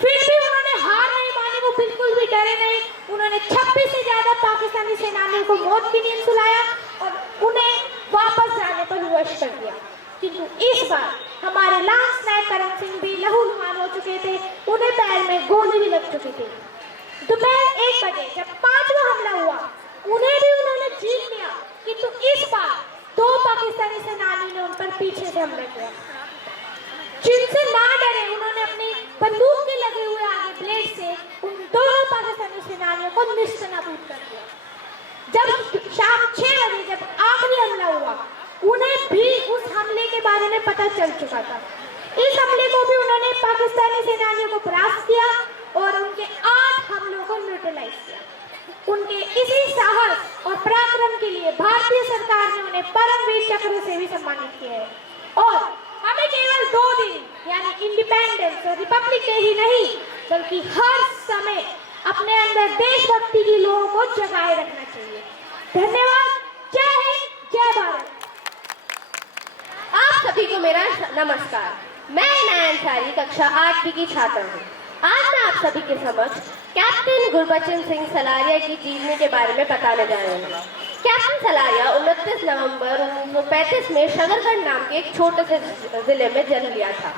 फिर भी उन्होंने हार नहीं मानी, वो बिल्कुल भी डरे नहीं। उन्होंने 26 से ज्यादा पाकिस्तानी सेनानियों को मौत की नींद सुलाया और उन्हें वापस जाने पर विवश कर दिया। किंतु इस बार हमारे लांस नायक करम सिंह भी लहूलुहान हो चुके थे, उन्हें पैर में गोली भी लग चुकी थी। दोपहर 1 बजे जब 5वां हमला हुआ, उन्हें भी उन्होंने जीत लिया, किंतु इस बार 2 पाकिस्तानी सेनानी ने उन पर पीछे से हमला किया, जिनसे ना डरे उन्होंने अपनी बंदूक के लगे हुए आगे ब्लेड से उन दोनों पाकिस्तानी सेनानियों को निस्तनाबूद कर दिया। जब शाम 6 बजे जब आखिरी हमला हुआ, उन्हें भी उस हमले के बारे में पता चल चुका था। इस हमले को भी उन्होंने पाकिस्तानी सेनानियों को परास्त किया और उनके 8 हमलों को न्यूट्रलाइज किया। उनके इसी साहस और पराक्रम के लिए भारतीय सरकार ने उन्हें परमवीर चक्र से भी सम्मानित किया है। और हमें केवल 2 दिन यानी इंडिपेंडेंस और रिपब्लिक डे ही नहीं, बल्कि हर समय अपने अंदर देशभक्ति की लोगों को जगाए रखना चाहिए। धन्यवाद। जय हिंद, जय भारत। आप सभी सभी को मेरा नमस्कार। मैं नयन सारी कक्षा 8 की छात्र हूँ। आज मैं आप सभी के समक्ष कैप्टन गुरबचन सिंह सलारिया की जीवनी के बारे में बताने जा रही हूँ। कैप्टन सलारिया 29 नवंबर 1935 में शकरगढ़ नाम के एक छोटे से जिले में जन्म लिया था।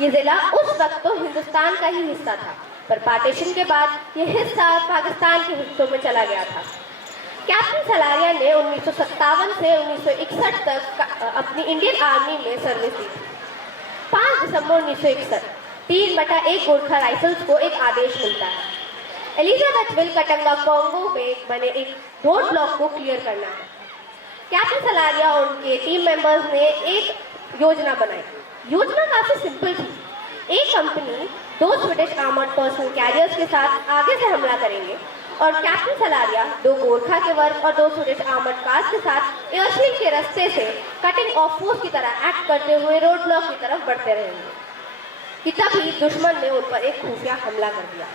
ये जिला उस वक्त तो हिंदुस्तान का ही हिस्सा था, पर पार्टीशन के बाद ये हिस्सा पाकिस्तान के हिस्सों में चला गया था। कैप्टन सलारिया ने 1957 से 1961 तक अपनी इंडियन आर्मी में सर्विस दी थी। 5 दिसंबर 1961 3/1 गोरखा राइफल्स को एक आदेश मिलता है। एलिजाबेथविल कटंगा कोंगो में बने एक रोड ब्लॉक को क्लियर करना है। कैप्टन सलारिया और उनके टीम मेंबर्स ने एक योजना बनाई। योजना काफी सिंपल थी। एक company 2 Swedish armoured personal carriers के साथ आगे से हमला करेंगे और कैप्टन सलारिया 2 गोरखा के वर्ग और 2 स्वीडिश आर्मर्ड कार्स के साथ एयरस्ट्रीम के रास्ते से कटिंग ऑफ फोर्स की तरह एक्ट करते हुए रोड ब्लॉक की तरफ बढ़ते रहेंगे कि तभी दुश्मन ने उन पर एक खुफिया हमला कर दिया।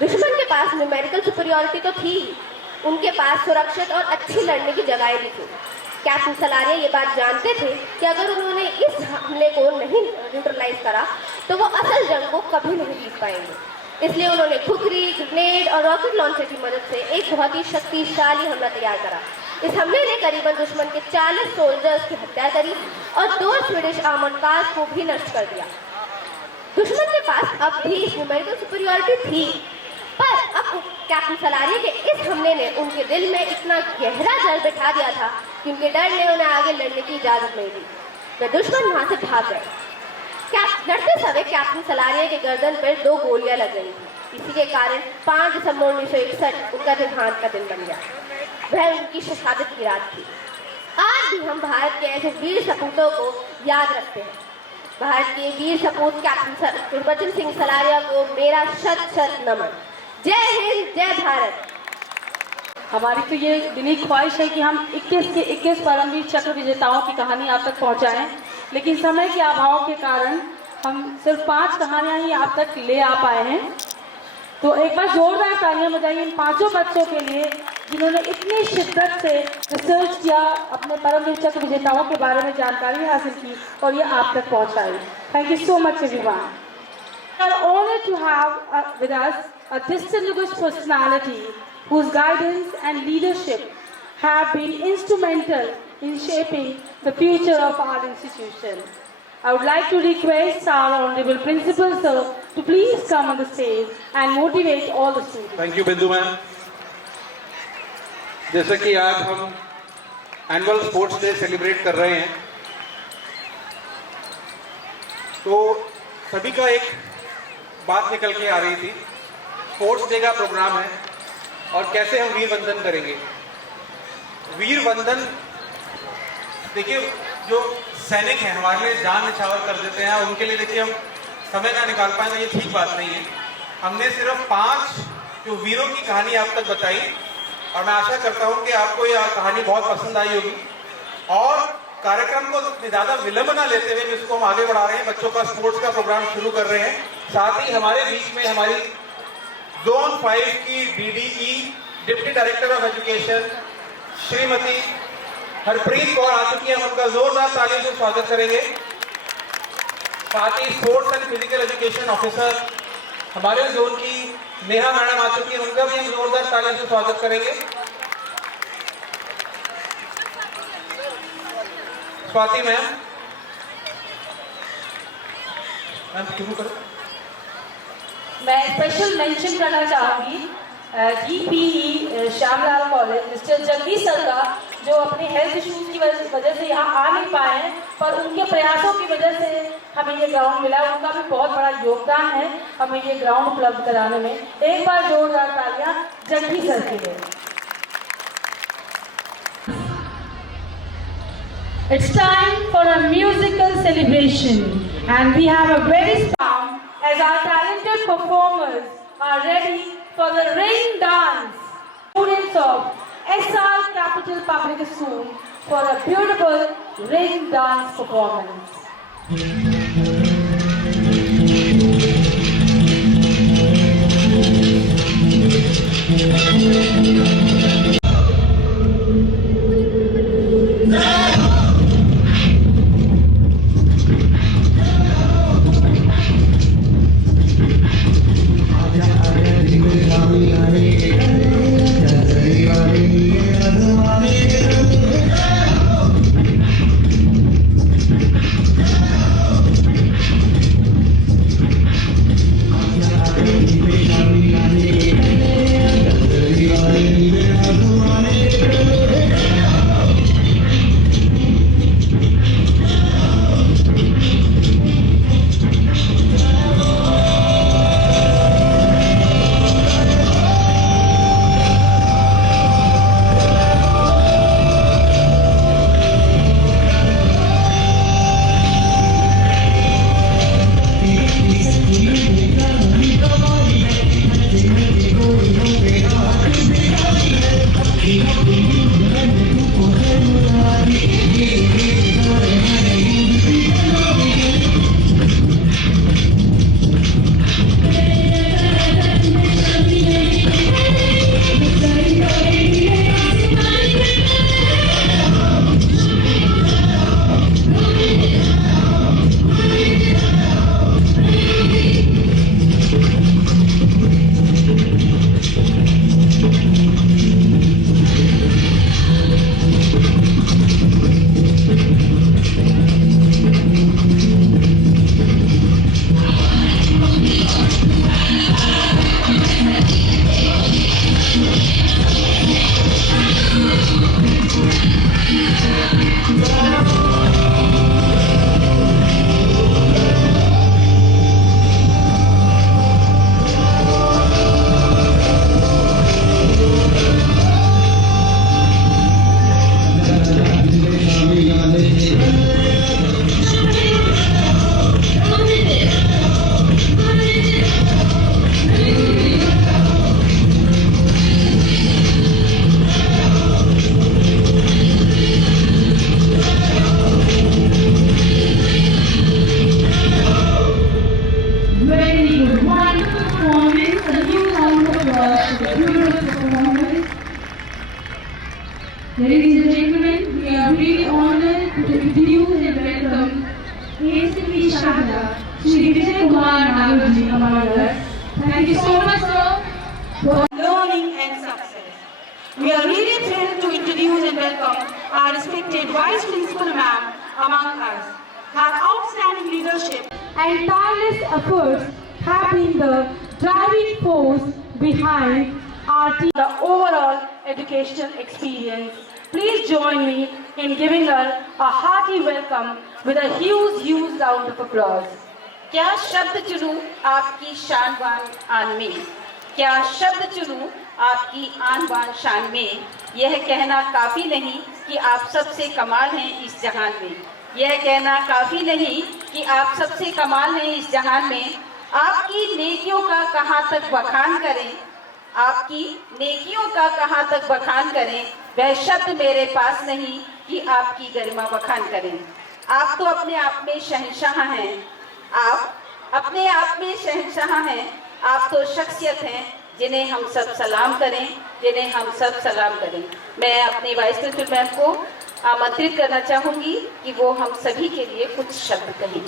दुश्मन के पास न्यूमेरिकल सुपीरियरिटी तो थी, उनके पास सुरक्षित और अच्छी लड़ने की जगहें भी थी। कैप्टन सलारिया ये बात जानते थे कि अगर उन्होंने इस हमले को नहीं न्यूट्रलाइज करा तो वो असल जंग को कभी नहीं जीत पाएंगे। इसलिए उन्होंने खुखरी, ग्रेनेड और रॉकेट लॉन्चर की मदद से एक बहुत ही शक्तिशाली हमला तैयार करा। इस हमले ने करीबन दुश्मन के 40 सोल्जर्स की हत्या करी और 2 स्वीडिश आर्मर्ड कार्स को भी नष्ट कर दिया। दुश्मन के पास अब भी न्यूमेरिकल सुपीरियरिटी थी, पर अब कैप्टन सलारिया के इस हमले ने उनके दिल में इतना गहरा डर बैठा दिया था कि उनके डर ने उन्हें आगे लड़ने की इजाजत नहीं दी। वे दुश्मन वहां से भाग गए। लड़ते समय कैप्टन सलारिया के गर्दन पर 2 गोलियां लग गई थी। इसी के कारण 5 दिसंबर 1961 उनका देहांत का दिन बन गया। वह उनकी शहादत की रात थी। आज भी हम भारत के ऐसे वीर सपूतों को याद रखते हैं। भारत के वीर सपूत कैप्टन गुरबचन सिंह सलारिया को मेरा शत नमन। जय हिंद, जय भारत। हमारी तो ये दिली ख्वाहिश है कि हम 21 के 21 परमवीर चक्र विजेताओं की कहानी आप तक पहुंचाएं, लेकिन समय के अभाव के कारण हम सिर्फ 5 कहानियां ही आप तक ले आ पाए हैं। तो एक बार जोरदार तालियां बजाइए इन 5 बच्चों के लिए जिन्होंने इतनी शिद्दत से रिसर्च किया, अपने परमवीर चक्र विजेताओं के बारे में जानकारी हासिल की और ये आप तक पहुंचाई। Thank you so much everyone. We are honored to have with us a distinguished personality whose guidance and leadership have been instrumental in shaping the future of our institution. I would like to request our Honorable Principal Sir to please come on the stage and motivate all the students. Thank you, Bindu ma'am. जैसे कि आज हम annual sports day celebrate कर रहे हैं, तो सभी का एक बात निकल के आ रही थी। स्पोर्ट्स डे का प्रोग्राम है और कैसे हम वीर वंदन करेंगे। वीर वंदन देखिए, जो सैनिक हैं हमारे लिए जान निछावर कर देते हैं, उनके लिए देखिए हम समय ना निकाल पाए तो ये ठीक बात नहीं है। हमने सिर्फ 5 जो वीरों की कहानी आप तक बताई और मैं आशा करता हूं कि आपको यह कहानी बहुत पसंद आई होगी और कार्यक्रम को ज़्यादा विलंब ना लेते हुए जिसको हम आगे बढ़ा रहे हैं, बच्चों का स्पोर्ट्स का प्रोग्राम शुरू कर रहे हैं। साथ ही हमारे बीच में हमारी जोन 5 की DDE deputy director of education Shrimati Harpreet Kaur आ चुकी है, हम उनका जोरदार तालियों से स्वागत करेंगे। साथ ही sports and physical education officer हमारे जोन की नेहा मैडम आ चुकी है, उनका भी हम जोरदार तालियों से स्वागत करेंगे। स्वाति मैम शुरू करो। मैं स्पेशल मेंशन करना चाहूँगी GPE Shyamlal college mister Jagdish sir का, जो अपने हेल्थ इश्यूज की वजह से यहाँ आ नहीं पाए हैं, पर उनके प्रयासों की वजह से हमें ये ग्राउंड मिला। उनका भी बहुत बड़ा योगदान है हमें ये ग्राउंड उपलब्ध कराने में। एक बार जोरदार तालियां जगदीश सर के लिए। It's time for a musical celebration and we have a very sound as our talented performers are ready for the ring dance. Students of SR Capital Public School for a beautiful ring dance performance. Ladies and gentlemen, we are really honored to introduce and welcome ACP Sharda, Shri Vijay Kumar Nagaji among us. Thank you so much, sir, for learning and success. We are really thrilled to introduce and welcome our respected Vice Principal Ma'am among us. Her outstanding leadership and tireless efforts have been the driving force behind our team, the overall educational experience. Please join me in giving her a hearty welcome with a huge round of applause. क्या शब्द चुनूं आपकी शान बान आन में, क्या शब्द चुनूं आपकी आन बान शान में, यह कहना काफी नहीं कि आप सबसे कमाल हैं इस जहान में, यह कहना काफी नहीं कि आप सबसे कमाल हैं इस जहान में। आपकी नेकियों का कहाँ तक बखान करें, आपकी नेकियों का कहाँ तक बखान करें, वह शब्द मेरे पास नहीं कि आपकी गरिमा बखान करें। आप तो अपने आप में शहंशाह हैं, आप अपने आप में शहंशाह हैं, आप तो शख्सियत हैं जिन्हें हम सब सलाम करें, जिन्हें हम सब सलाम करें। मैं अपनी वाइस प्रिंसिपल मैम को आमंत्रित करना चाहूँगी कि वो हम सभी के लिए कुछ शब्द कहें।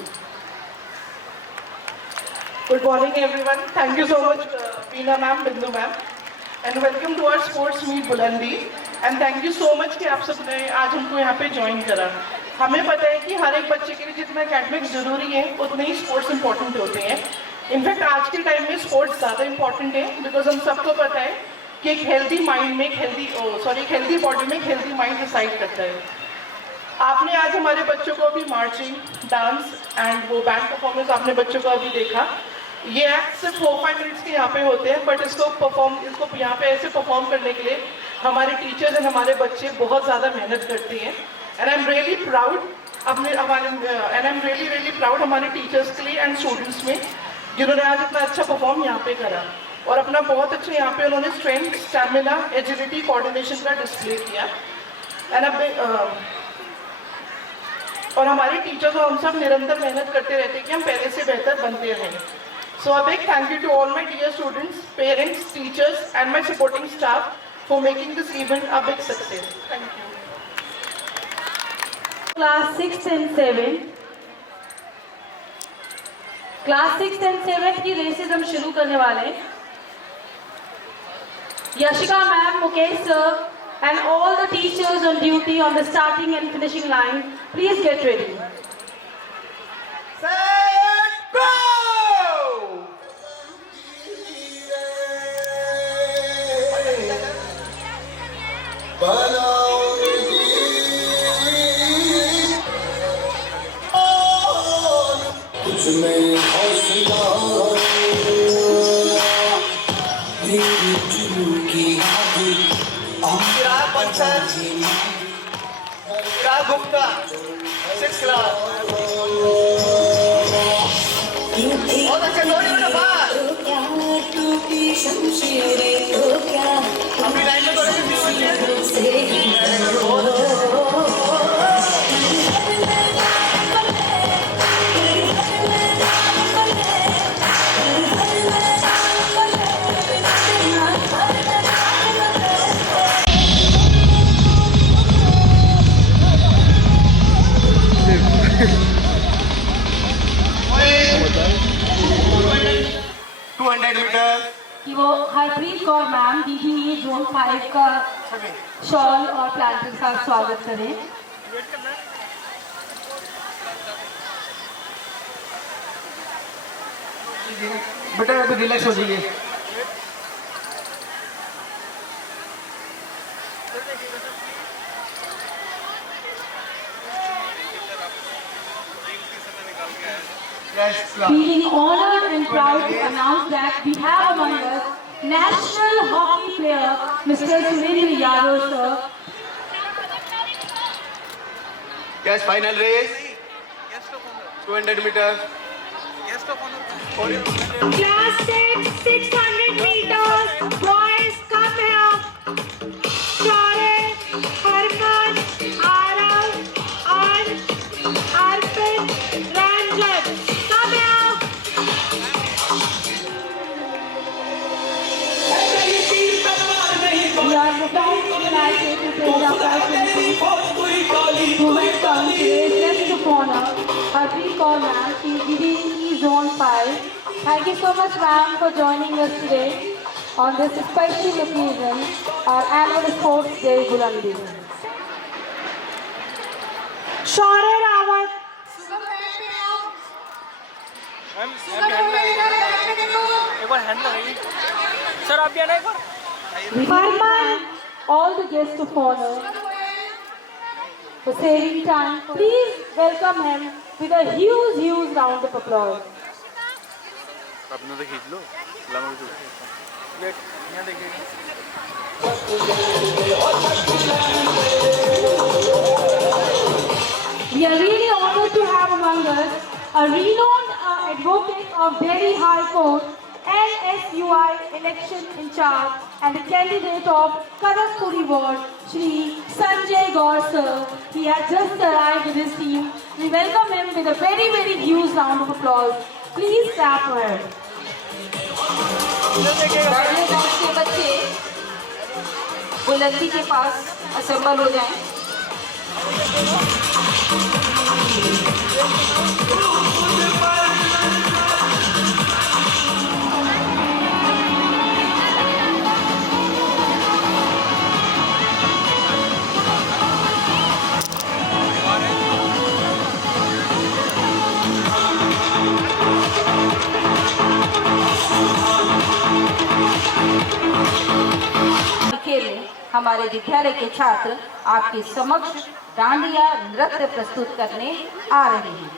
Good morning everyone. Thank you so much Veena ma'am, Bindu ma'am, and welcome to our sports meet बुलंदी, and thank you so much कि आप सबने आज हमको यहाँ पे ज्वाइन करा। हमें पता है कि हर एक बच्चे के लिए जितना एकेडमिक्स जरूरी है उतने ही स्पोर्ट्स इंपॉर्टेंट होते हैं। इनफैक्ट आज के टाइम में स्पोर्ट्स ज़्यादा इंपॉर्टेंट है, बिकॉज हम सबको पता है कि एक हेल्दी माइंड में एक हेल्दी बॉडी में एक हेल्दी माइंड डिसाइड करता है। आपने आज हमारे बच्चों को अभी मार्चिंग, डांस एंड वो बैंड परफॉर्मेंस आपने बच्चों को अभी देखा। ये एक्ट सिर्फ 4-5 मिनट्स के यहाँ पे होते हैं, बट इसको यहाँ पे ऐसे परफॉर्म करने के लिए हमारे टीचर्स एंड हमारे बच्चे बहुत ज़्यादा मेहनत करते हैं। And I am really proud हमारे टीचर्स के लिए एंड स्टूडेंट्स में, जिन्होंने आज इतना अच्छा परफॉर्म यहाँ पे करा और अपना बहुत अच्छा यहाँ पे उन्होंने स्ट्रेंथ, स्टैमिना, एजिलिटी, कोऑर्डिनेशन का डिस्प्ले किया। एंड और हमारे टीचर्स और हम सब निरंतर मेहनत करते रहते हैं कि हम पहले से बेहतर बनते रहें। So a big thank you to all my dear students, parents, teachers and my supporting staff for making this event a big success. Thank you. Class 6 and 7. Class 6 and 7 की रेसेस हम शुरू करने वाले हैं। Yashika ma'am, Mukesh sir and all the teachers on duty on the starting and finishing line, please get ready. Set, go! Gupta 6th class बहुत अच्छा अपनी line में कि वो Harpreet Kaur ma'am DDE zone 5 का शॉल और प्लांट के साथ स्वागत करें। बेटा अभी रिलैक्स हो जाइए। Feeling honored and proud to announce that we have among us national hockey player Mr. Surendra Yadav sir. Yes, final race. 200 meters. Class 6, 600 meters. Boys, come here. Shaurya, Harman, Arav, and Arpit, Ranjan. Come here. We are the Fans United to take the opportunity to welcome today's guest of honor, Harpreet Kaur ma'am. She is leading Zone 5. Thank you so much, ma'am, for joining us today on this special occasion, our annual Sports Day, Bulandi. Shaurya Rawat. Sir आप भी आना एक बार Farman, all the guests of honor, for saving time, please welcome him with a huge round of applause. अपना तो खींच लो लामा भी wait यहाँ देखिए We are really honored to have among us a renowned advocate of Delhi High Court, LSUI election in charge, and a candidate of Kharagpur Ward, Shri Sanjay Gaur sir. He has just arrived with his team. We welcome him with a very huge round of applause. Please clap for him. गाड़ियों गाँव के बच्चे बुलंदी के पास assemble हो जाएं। हमारे विद्यालय के छात्र आपके समक्ष डांडिया नृत्य प्रस्तुत करने आ रहे हैं।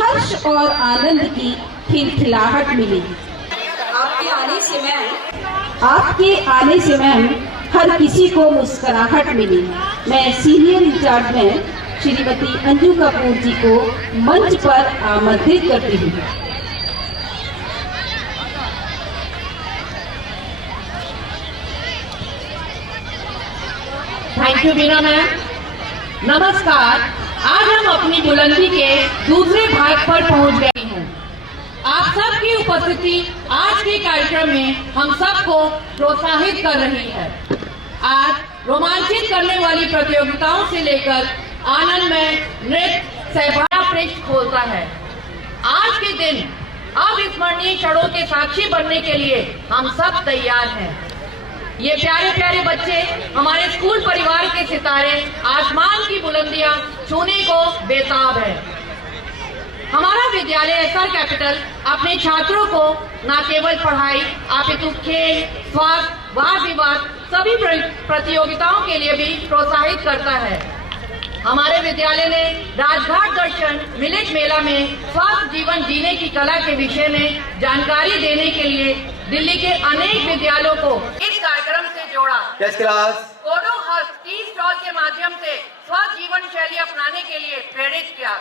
हर्ष और आनंद की खिलखिलाहट मिली। आपके आने से मैम हर किसी को मुस्कुराहट मिली। मैं सीनियर इंचार्ज में श्रीमती अंजू कपूर जी को मंच पर आमंत्रित करती हूँ। Thank you Bina ma'am. नमस्कार, आज हम अपनी बुलंदी के दूसरे भाग पर पहुंच गए हैं। आप सबकी उपस्थिति आज के कार्यक्रम में हम सबको प्रोत्साहित कर रही है। आज रोमांचित करने वाली प्रतियोगिताओं से लेकर आनंदमय नृत्य सहभागिता पृष्ठ खोलता है। आज के दिन अविस्मरणीय क्षणों के साक्षी बनने के लिए हम सब तैयार हैं। ये प्यारे प्यारे बच्चे हमारे स्कूल परिवार के सितारे आसमान की बुलंदियां छूने को बेताब है। हमारा विद्यालय एसआर कैपिटल अपने छात्रों को न केवल पढ़ाई अपितु खेल, स्वास्थ्य, वाद विवाद सभी प्रतियोगिताओं के लिए भी प्रोत्साहित करता है। हमारे विद्यालय ने राजघाट दर्शन मिलेट मेला में स्वास्थ्य जीवन जीने की कला के विषय में जानकारी देने के लिए दिल्ली के अनेक विद्यालयों को इस कार्यक्रम से जोड़ा। कोडो हर्ष टी स्टॉल के माध्यम से स्वस्थ जीवन शैली अपनाने के लिए प्रेरित किया।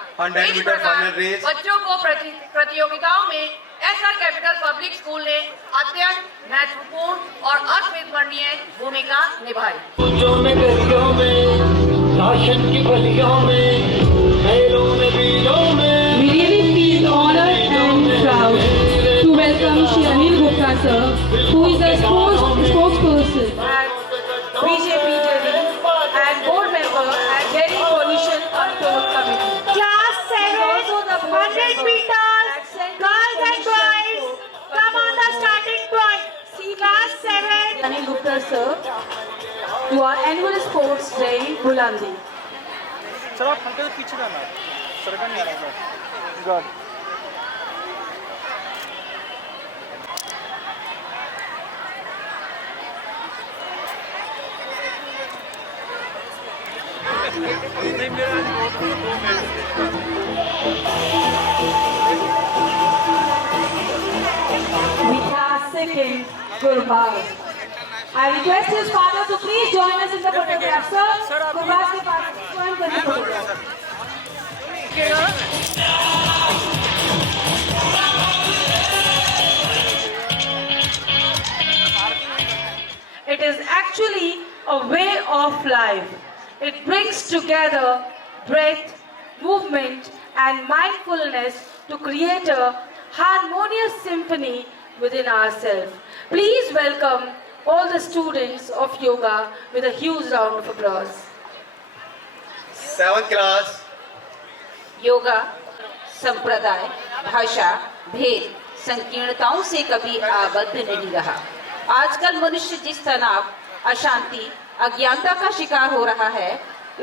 इस प्रकार बच्चों को प्रतियोगिताओं में एसआर कैपिटल पब्लिक स्कूल ने अत्यंत महत्वपूर्ण और अविस्मरणीय भूमिका निभाई। राशन की बलियों में, खेलों में, बीजों में। We really feel honored and proud to welcome Shri Anil Gupta sir, who is a spokesperson at BJP Delhi and board member at Delhi Pollution Control Committee. Class 7, 100 meters, girls and boys, come on the starting point. Class 7. Anil Gupta sir, to our annual sports day, Bulandi. Sir आप हल्का से पीछे जाना, सरकार नहीं आ रहा है। God. We are second, Gurbaz. I request his father to please join us in the photograph. Sir, Gurbaz के पास join करने photograph. It is actually a way of life. It brings together breath, movement and mindfulness to create a harmonious symphony within ourselves. Please welcome all the students of yoga with a huge round of applause. 7th class. Yoga संप्रदाय, भाषा, भेद, संकीर्णताओं से कभी आबद्ध नहीं रहा। आजकल मनुष्य जिस तनाव, अशांति, अज्ञानता का शिकार हो रहा है,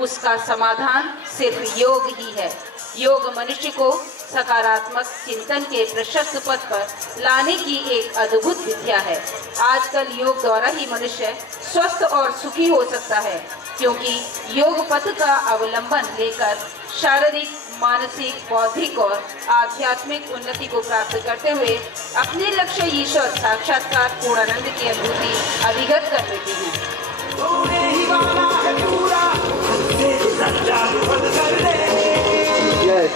उसका समाधान सिर्फ योग ही है। योग मनुष्य को सकारात्मक चिंतन के प्रशस्त पथ पर लाने की एक अद्भुत विद्या है। आजकल योग द्वारा ही मनुष्य स्वस्थ और सुखी हो सकता है, क्योंकि योग पथ का अवलंबन लेकर शारीरिक, मानसिक, बौद्धिक और आध्यात्मिक उन्नति को प्राप्त करते हुए अपने लक्ष्य ईश्वर साक्षात्कार पूर्णानंद की अनुभूति अभिगत कर लेते हैं। Yes.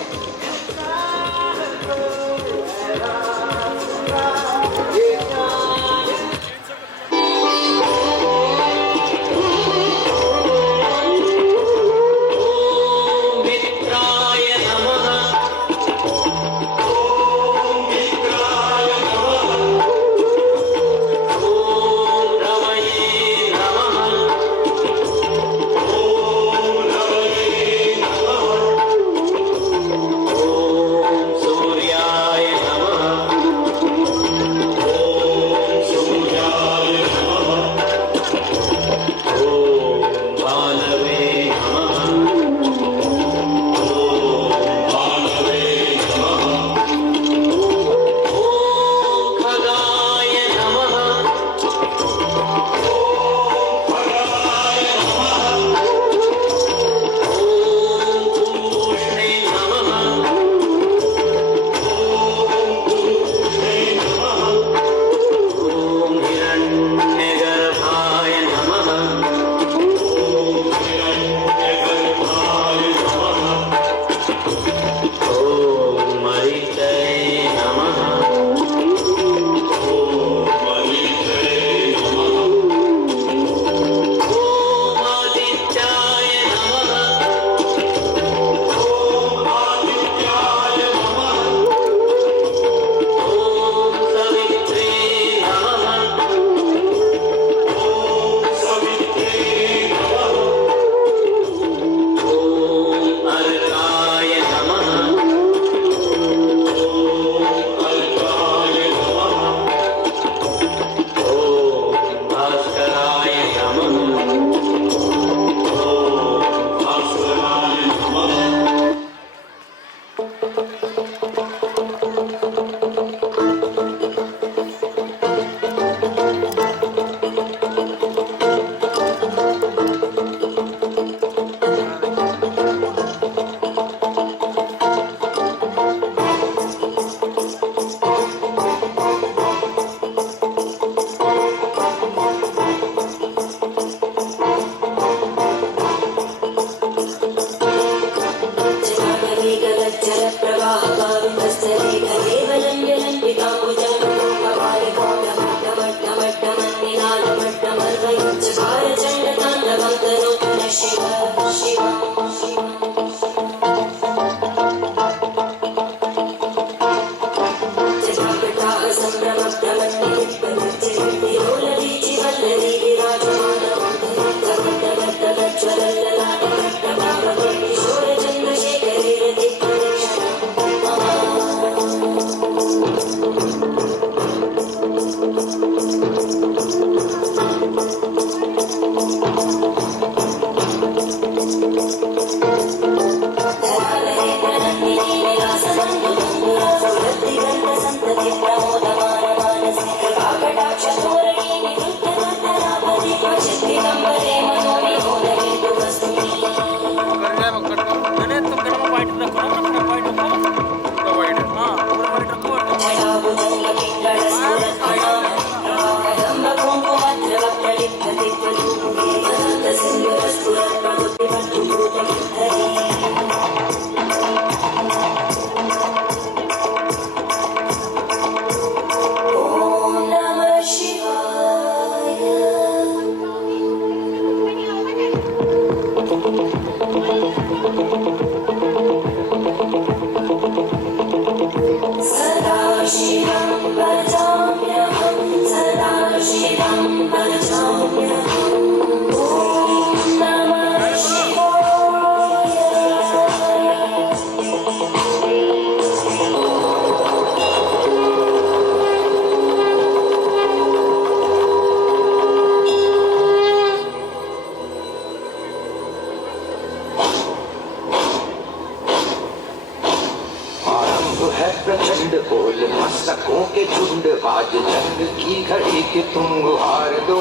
प्रचंड बोल मस्तकों के झुंड आज जंग की घड़ी के तुम गुहार दो।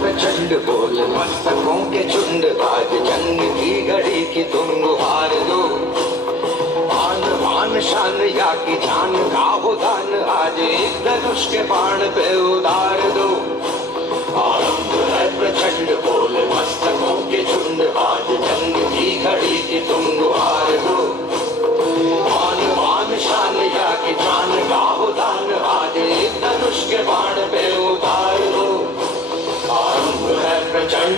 प्रचंड बोल मस्तकों के झुंड आज जंग की घड़ी की तुम गुहार दो। आन मान शान या की जान का हो दान आज एक धनुष के बाण पे उतार दो। आरंभ है प्रचंड बोल मस्तकों के झुंड आज जंग की घड़ी की तुम गुहार दो। मान मान शान या की जान का हो दान आज एक धनुष के बाण पे उतार दो। आरंभ है प्रचंड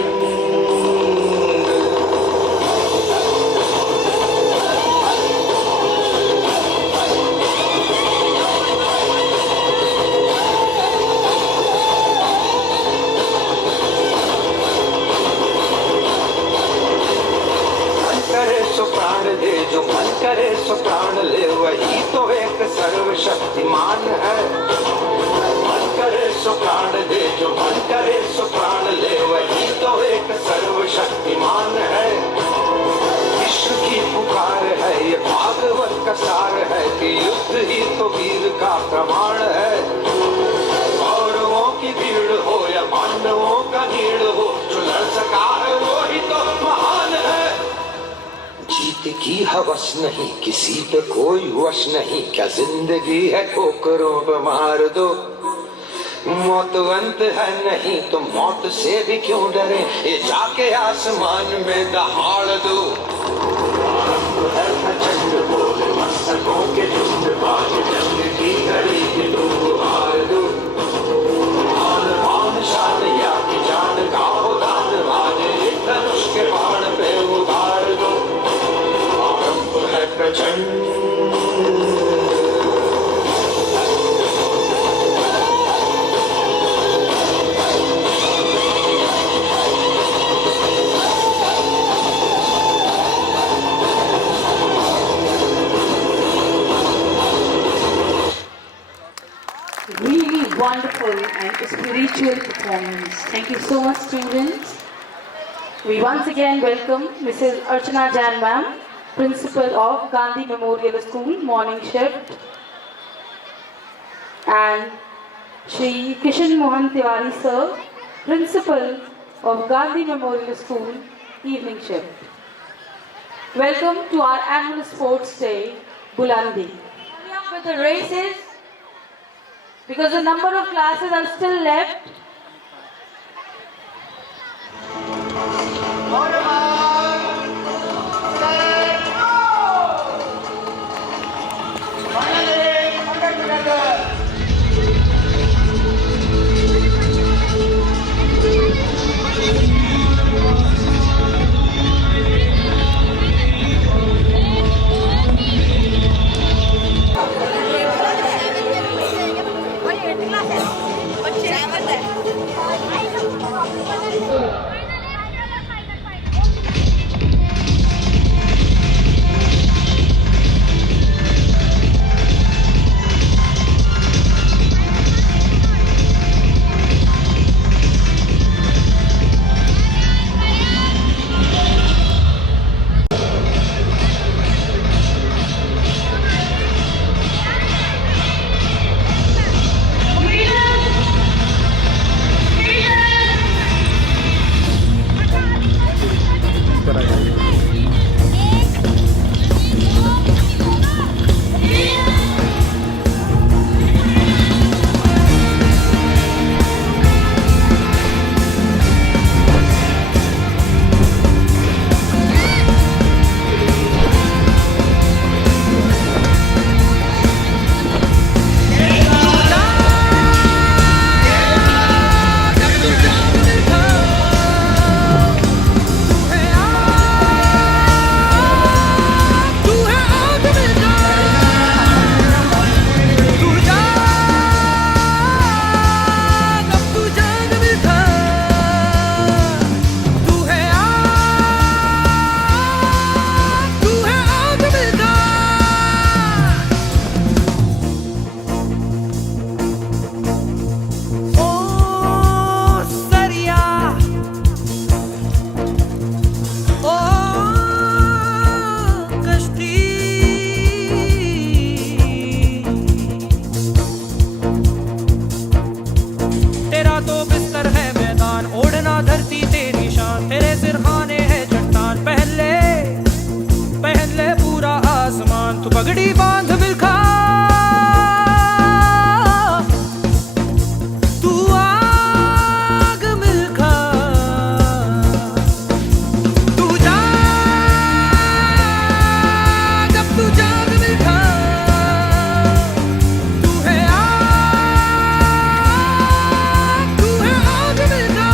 सो प्राण दे जो मन करे सो प्राण ले वही तो एक सर्वशक्तिमान है। मन करे सो प्राण दे जो मन करे सो प्राण ले वही तो एक सर्वशक्तिमान है। विश्व की पुकार है ये भागवत का सार है कि युद्ध ही तो वीर का प्रमाण है। कौरवों की भीड़ हो या पांडवों का नीड़ हो जो लड़ सका है वो ही तो महान है। जीत की हवस नहीं किसी पे कोई वश नहीं क्या जिंदगी है ठोकरों पे मार दो। मौत अंत है नहीं तो मौत से भी क्यों डरे ये जाके आसमान में दहाड़ दो। प्रचंड बोल मस्तकों के झुंड आज जंग की घड़ी की तुम गुहार दो। मान मान शान या की जान का हो दान आज एक धनुष के बाण पे उतार दो। प्रचंड Really wonderful and spiritual performance. Thank you so much, students. We once again welcome Mrs. Archana Jain ma'am, Principal of Gandhi Memorial School, morning shift, and Shri Kishan Mohan Tiwari sir, Principal of Gandhi Memorial School, evening shift. Welcome to our annual sports day, Bulandi. Hurry up with the races because a number of classes are still left. Oye, ¿qué clase? 8 de बेड़ी बांध मिलखा तू आग मिलखा तू जाग जब तू जाग मिलखा तू है आग मिलखा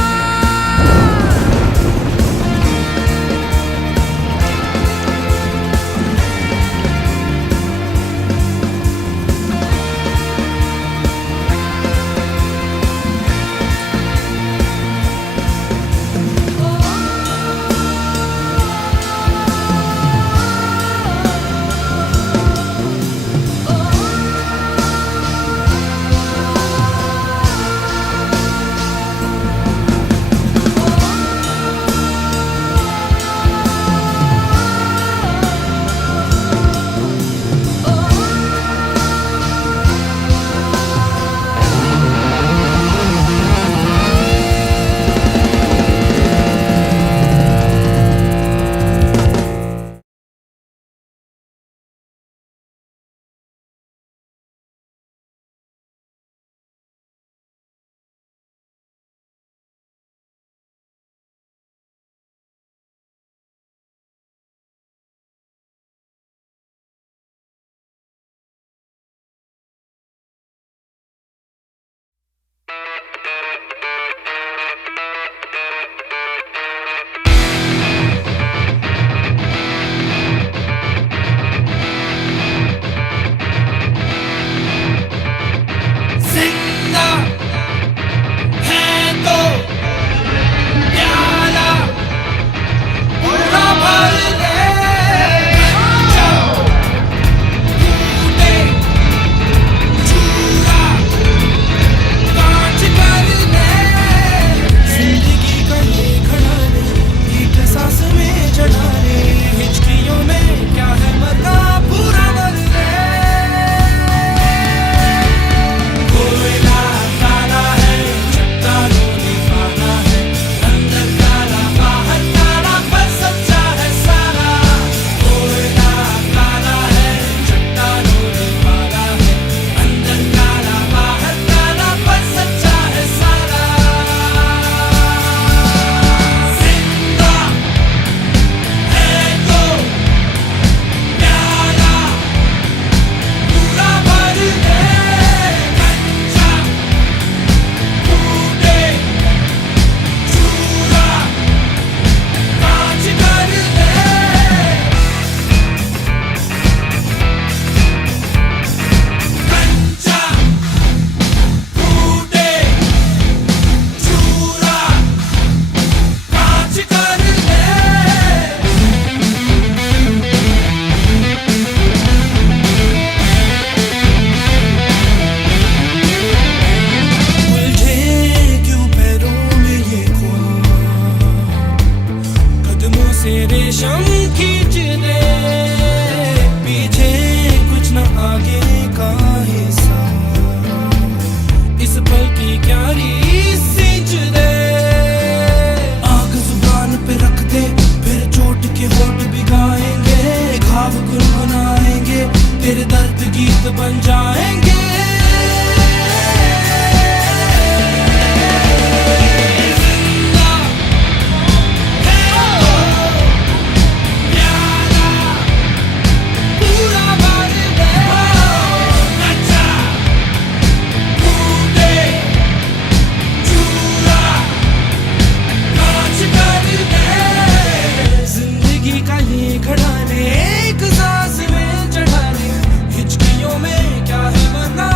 खड़ाने एक सांस में चढ़ाने हिचकियों में क्या है वरना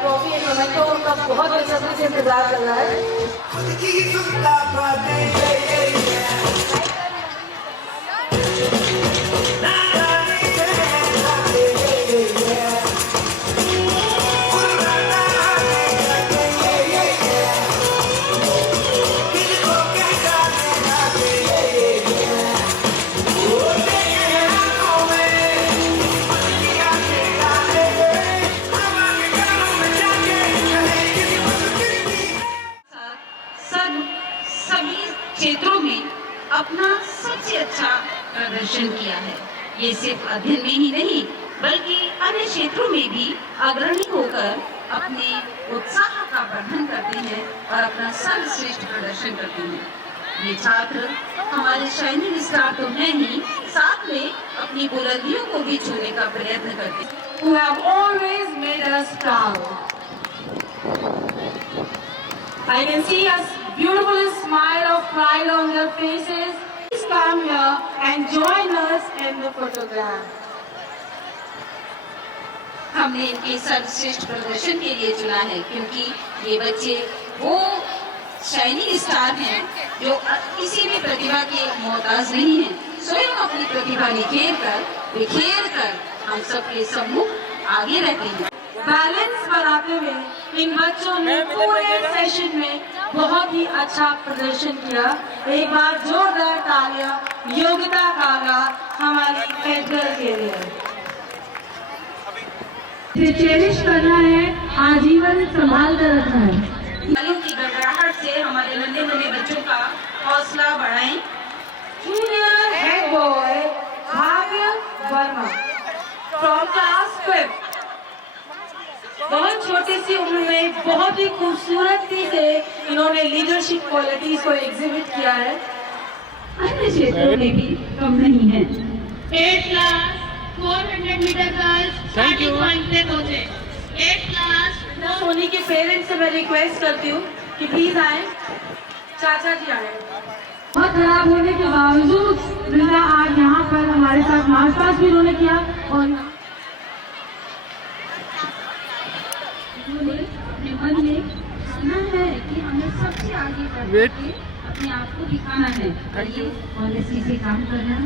ट्रॉफी एंड मोमेंटो का बहुत बेसब्री से इंतजार कर रहा है। सभी क्षेत्रों में अपना सबसे अच्छा प्रदर्शन किया है। ये सिर्फ अध्ययन में ही नहीं बल्कि अन्य क्षेत्रों में भी अग्रणी होकर अपने उत्साह का वर्धन करते हैं और अपना सर्वश्रेष्ठ प्रदर्शन करते हैं। ये छात्र हमारे शाइनिंग स्टार तो हैं ही, साथ में अपनी बुलंदियों को भी छूने का प्रयत्न करते हैं। Who have always made us proud. I can see a beautiful smile of pride on their faces. Please come here and join us in the photograph. हमने इनके सर्वश्रेष्ठ प्रदर्शन के लिए चुना है क्योंकि ये बच्चे वो शाइनिंग स्टार हैं जो किसी भी प्रतिभा के मोहताज नहीं हैं। स्वयं अपनी प्रतिभा बिखेर कर हम सबके सम्मुख आगे रहते हैं। बैलेंस बनाते हुए इन बच्चों ने पूरे सेशन में बहुत ही अच्छा प्रदर्शन किया। एक बार जोरदार तालियां योग्यता कागा हमारी एडगर के लिए। इसे चेरिश करना है, आजीवन संभाल कर रखना है। तालियों की गड़गड़ाहट से हमारे नन्हे मुन्ने बच्चों का हौसला बढ़ाएं। जूनियर हेड बॉय भाग्य वर्मा फ्रॉम क्लास 5 बहुत छोटी सी उम्र में बहुत ही खूबसूरती से इन्होंने लीडरशिप क्वालिटीज को एग्जिबिट किया है। अन्य क्षेत्रों में भी कम नहीं है। 8 class 400 metre girls starting point से पहुंचे। 8 क्लास सोनी के पेरेंट्स से मैं रिक्वेस्ट करती हूँ कि प्लीज आए, चाचा जी आए। बहुत खराब होने के बावजूद वृंदा आज यहाँ पर हमारे साथ मार्च पास्ट भी उन्होंने किया और अपने मन में सुना है कि हमें सबसे आगे बढ़ के अपने आप को दिखाना है। ये ऑनेस्टी से काम करना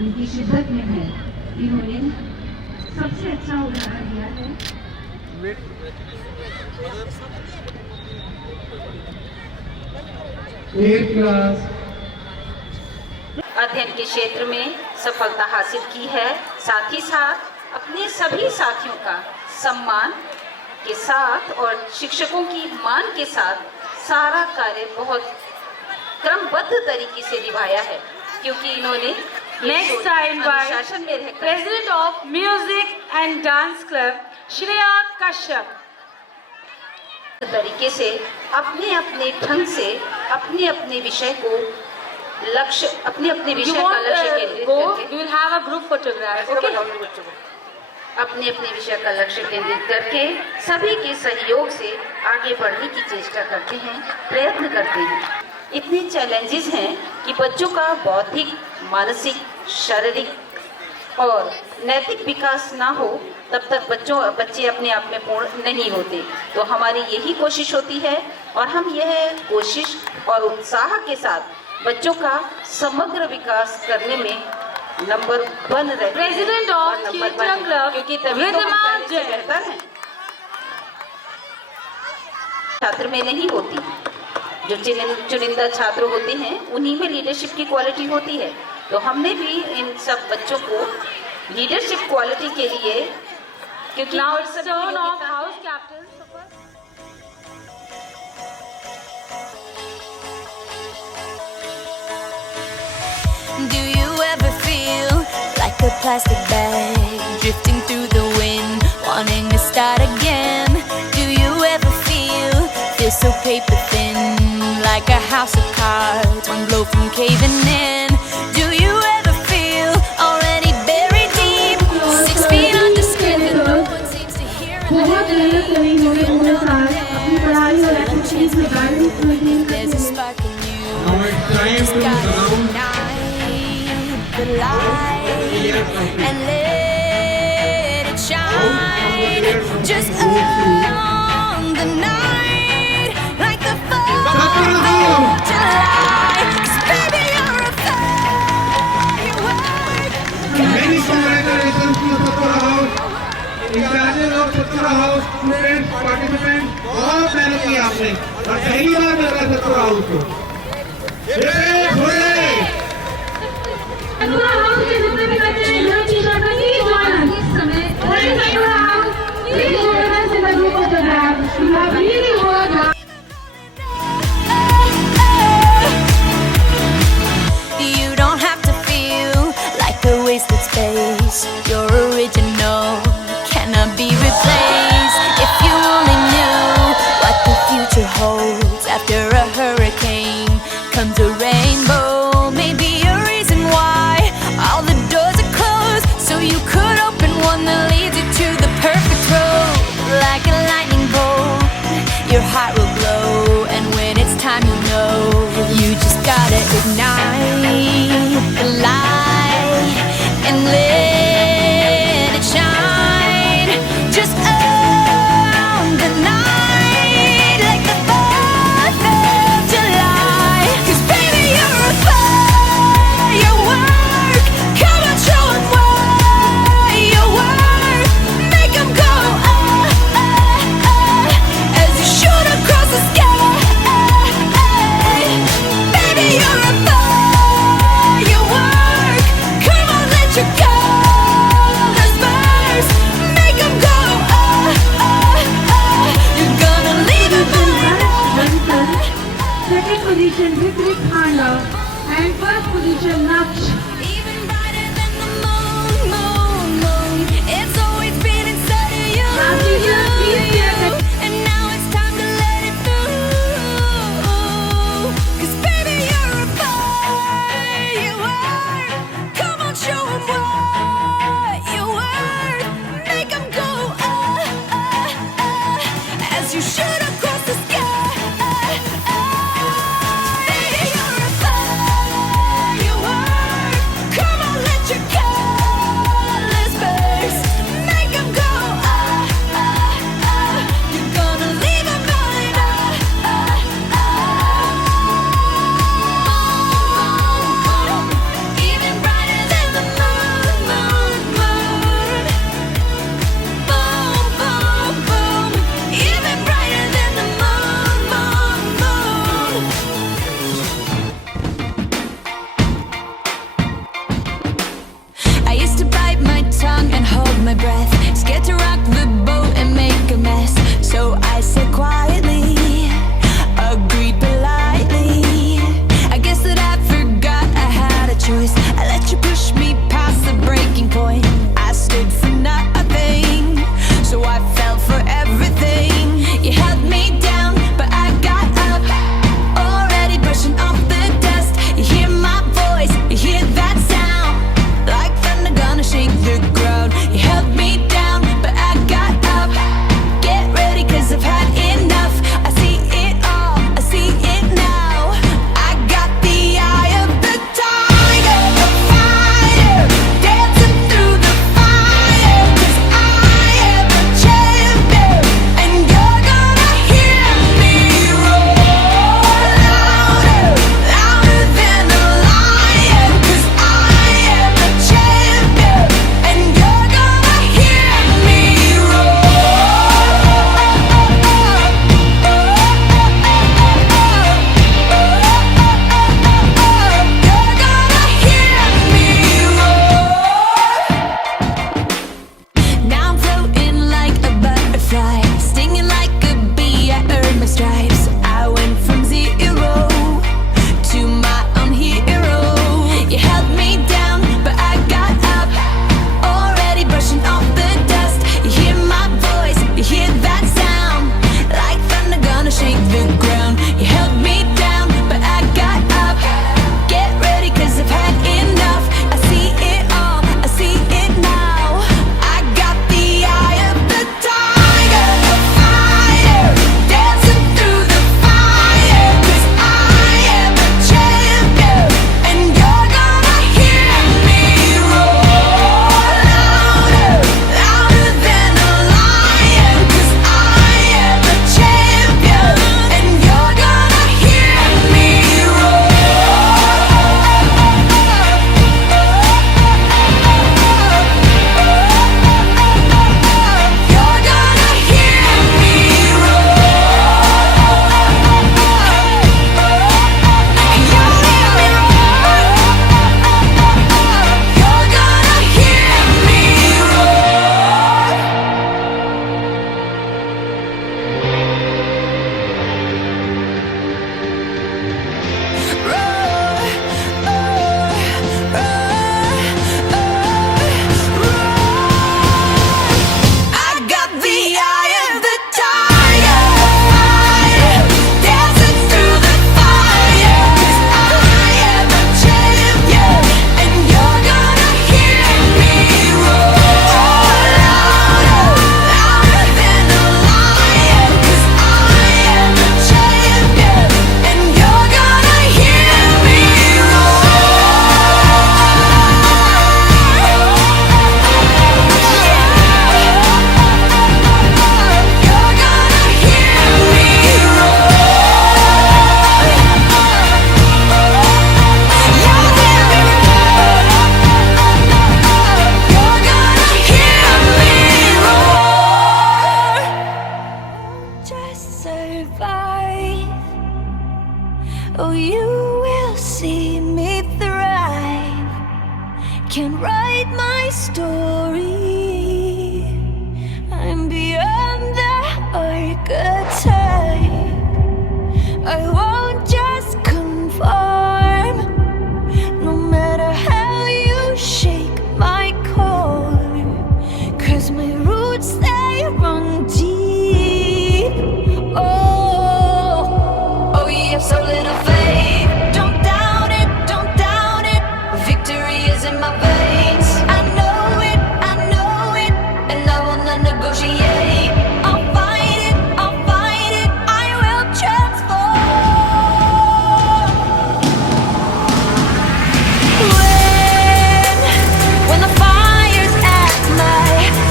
उनकी शिद्दत में है। इन्होंने सबसे अच्छा उदाहरण दिया है। अध्ययन के क्षेत्र में सफलता हासिल की है, साथ ही साथ अपने सभी साथियों का सम्मान के साथ और शिक्षकों की मान के साथ सारा कार्य बहुत क्रमबद्ध तरीके से निभाया है क्योंकि इन्होंने नेक्स्ट टाइम अनुशासन में रहकर president of music and dance club Shreya Kashyap तरीके से अपने अपने ढंग से अपने अपने विषय को लक्ष्य अपने अपने विषय का लक्ष्य केंद्रित करके you will have a group photograph, okay? अपने अपने विषय का लक्ष्य केंद्रित करके सभी के सहयोग से आगे बढ़ने की चेष्टा करते हैं, प्रयत्न करते हैं। इतने चैलेंजेस हैं कि बच्चों का बौद्धिक, मानसिक, शारीरिक और नैतिक विकास ना हो तब तक बच्चे अपने आप में पूर्ण नहीं होते। तो हमारी यही कोशिश होती है और हम यह कोशिश और उत्साह के साथ बच्चों का समग्र विकास करने में नंबर 1 रहते हैं। प्रेसिडेंट ऑफ थिएटर क्लब क्योंकि तभी तो पहले से बेहतर है। छात्र में नहीं होती, जो चुनिंदा छात्र होते हैं उन्हीं में लीडरशिप की क्वालिटी होती है। तो हमने भी इन सब बच्चों को लीडरशिप क्वालिटी के लिए क्योंकि Now it's the turn of house captains. Do you ever feel like a plastic bag drifting through the wind, wanting to start again? Do you ever feel so paper thin, like a house of cards, one blow from caving in? Do you ever feel already buried deep, 6 feet under skin that no one seems to hear? There's a spark in you. Just gotta ignite the light and let it shine. Just own the night like the 4th of July. 'Cause baby, you're a firework. Many congratulations to Satura House, incharges of Satpura house, students, participants, बहुत मेहनत की आपने और पहली बार मिल रहा है Satpura house को। Satpura house के जितने भी बच्चे हैं जो टी-शर्ट में प्लीज जॉइन इस समय Satpura house please join us in the group of the rap. You have really worked hard. You don't have to feel like a wasted space. You're original, cannot be replaced. If you only knew what the future holds. After a hurricane comes a rainbow. Maybe a reason why all the doors are closed, so you could open one that leads you to the perfect road. Like a lightning bolt, your heart will glow, and when it's time, you'll know. You just gotta ignite the light and let it shine. Just own the night like the 4th of July. 'Cause baby, you're a firework. Come on, show 'em what you're worth. Make 'em go as you shoot across the sky. Baby, you're a firework. Come on, let your colors burst. Make 'em go you're gonna leave it Second position Ritwik Khanda and first position Naksh. even brighter than the moon. It's always been inside of you. And now it's time to let it through. 'Cause baby, you're a firework. Come on, show 'em what you're worth. Make 'em go as you shoot across the sky. Baby, you're a firework. Come on, let your colors burst. Make 'em go you're gonna leave 'em going even brighter than the moon. Boom, boom, boom. Even brighter survive. Oh, you will see me thrive. Can write my story. I'm beyond the archetype. I won't just conform, no matter how you shake my core. 'Cause my roots, they run deep. Oh, you have so little faith. Don't doubt it, don't doubt it. Victory is in my veins. I know it, and I will not negotiate. I'll fight it, I will transform. When the fire's at my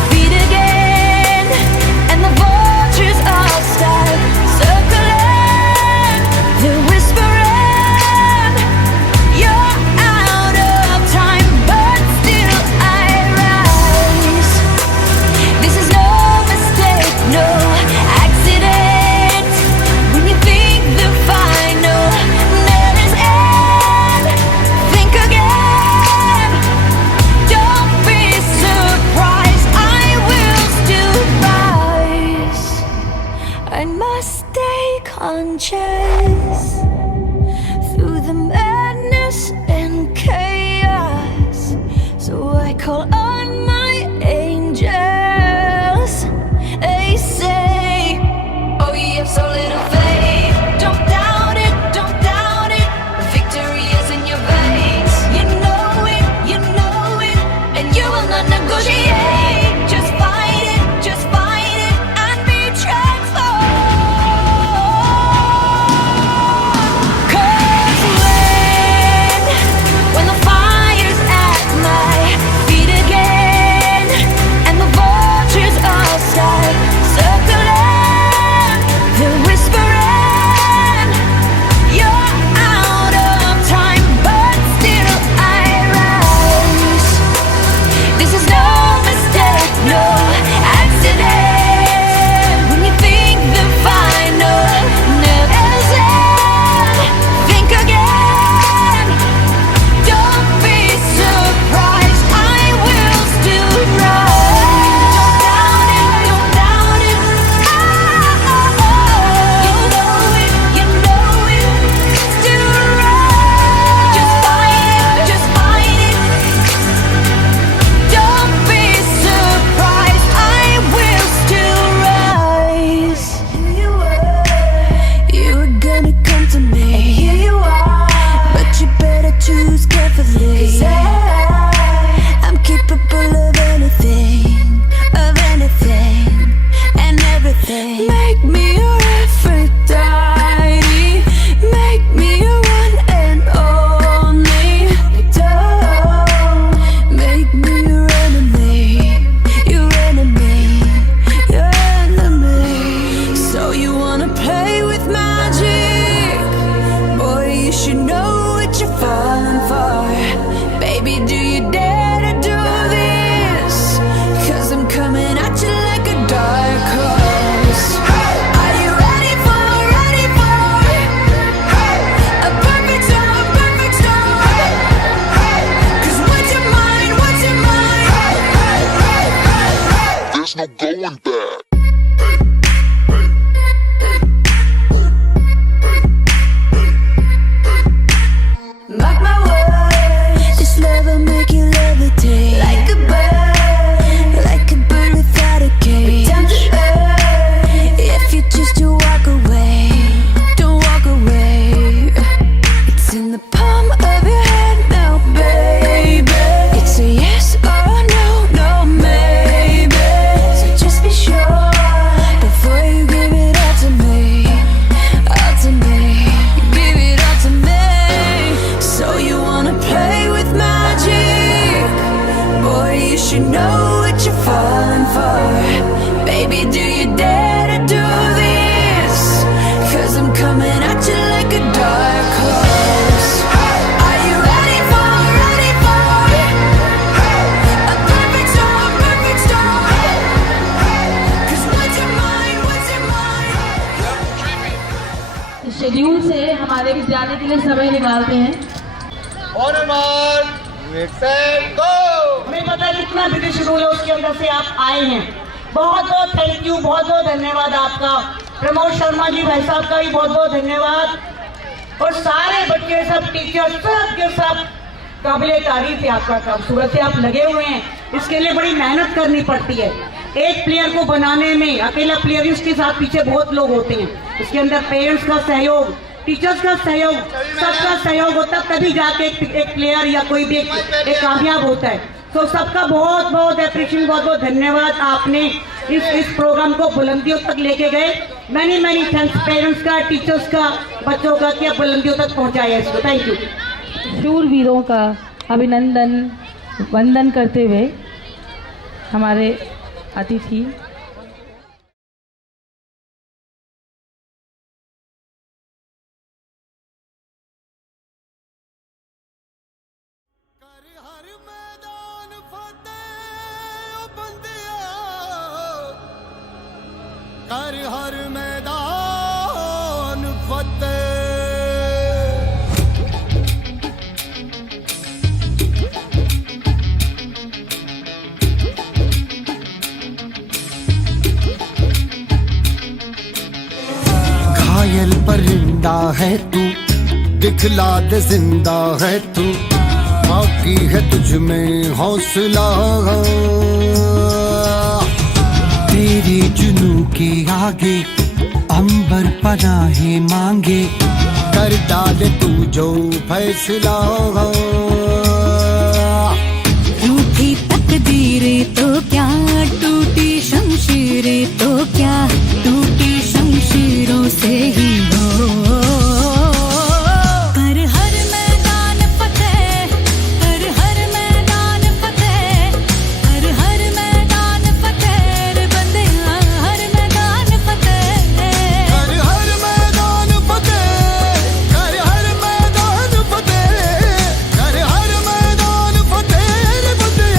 feet again, and the vultures all start circling, they're whispering, you're out of time, but still I rise. This is no mistake, no accident. When you think the final nail is in, think again. Don't be surprised, I will still rise. I must stay conscious through the madness and chaos. So I call on my angels. They say, oh, you have so little faith. Don't doubt it, don't doubt it. Victory is in your veins. You know it, and you will not negotiate. Just fight it, and be transformed. 'Cause when the fire's at my feet again, and the vultures all start circling, they're whispering, you're out of time, but still I rise. This is no mistake, no accident. When you think the final nail is in, think again. Don't be surprised, I will still rise. Don't doubt it, you know it, still rise. Just fight it, don't be surprised, I will still rise. You were gonna come to me, and here you are. But you better choose carefully. 'Cause I'm capable of anything, and everything. Make me your Aphrodite. Make me your one and only. Don't make me your enemy, your enemy, your enemy. So you wanna play with magic? Boy, you should know what you're falling for. Baby, do you dare to do this? 'Cause I'm coming at you like a dark horse. Are you ready for a perfect storm, perfect storm? 'Cause what's your mind, there's no going back. Mark my words. Schedule से हमारे विद्यालय के लिए समय निकालते हैं। हमें पता है कितना बिजी शेड्यूल है, उसके अंदर से आप आए हैं। बहुत बहुत थैंक यू, बहुत बहुत धन्यवाद आपका। प्रमोद शर्मा जी भाई साहब का भी बहुत बहुत धन्यवाद। और सारे बच्चे, सब टीचर्स, सब के सब काबिले तारीफ है आपका काम। सुबह से आप लगे हुए हैं, इसके लिए बड़ी मेहनत करनी पड़ती है। एक प्लेयर को बनाने में अकेला प्लेयर, उसके साथ पीछे बहुत लोग होते हैं। इसके अंदर पेरेंट्स का सहयोग, टीचर्स का सहयोग, सबका सहयोग होता है, तभी जाके एक प्लेयर या कोई भी एक कामयाब होता है। तो सबका बहुत बहुत अप्रिशिएशन, बहुत बहुत धन्यवाद। आपने इस प्रोग्राम को बुलंदियों तक लेके गए। मैनी थैंक्स पेरेंट्स का, टीचर्स का, बच्चों का, कि बुलंदियों तक पहुंचाया इसको। Thank you. शूरवीरों का अभिनंदन वंदन करते हुए हमारे अतिथि कर हर मैदान फतेह। घायल परिंदा है तू, दिखला दे जिंदा है तू, बाकी है तुझ में हौसला। तेरे जुनू के आगे अंबर पनाहे मांगे, कर डाले तू जो फैसला। रूठी तकदीरें तो क्या, टूटी शमशीरें तो क्या, टूटी शमशीरों से ही हो। कर हर मैदान फतेह, कर हर मैदान फतेह, कर हर मैदान फतेह रे बंदे, हर मैदान फतेह। कर हर मैदान फतेह, कर हर मैदान फतेह, कर हर मैदान फतेह रे बंदे,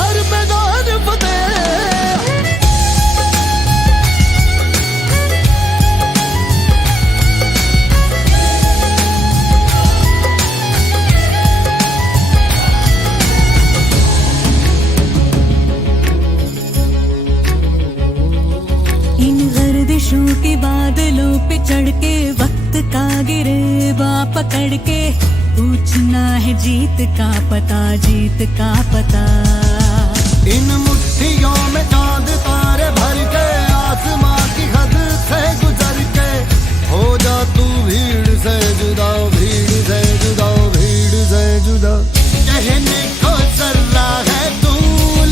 हर मैदान फतेह। इन गर्दिशों के बादलों पे चढ़ के, वक्त का गिरेबा पकड़ के, पूछना है जीत का पता, जीत का पता। इन मुट्ठियों में चांद तारे भर के, आसमां की हद से गुजर के, हो जा तू भीड़ से जुदा, भीड़ से जुदा, भीड़ से जुदा। कहने को चल रहा है तू,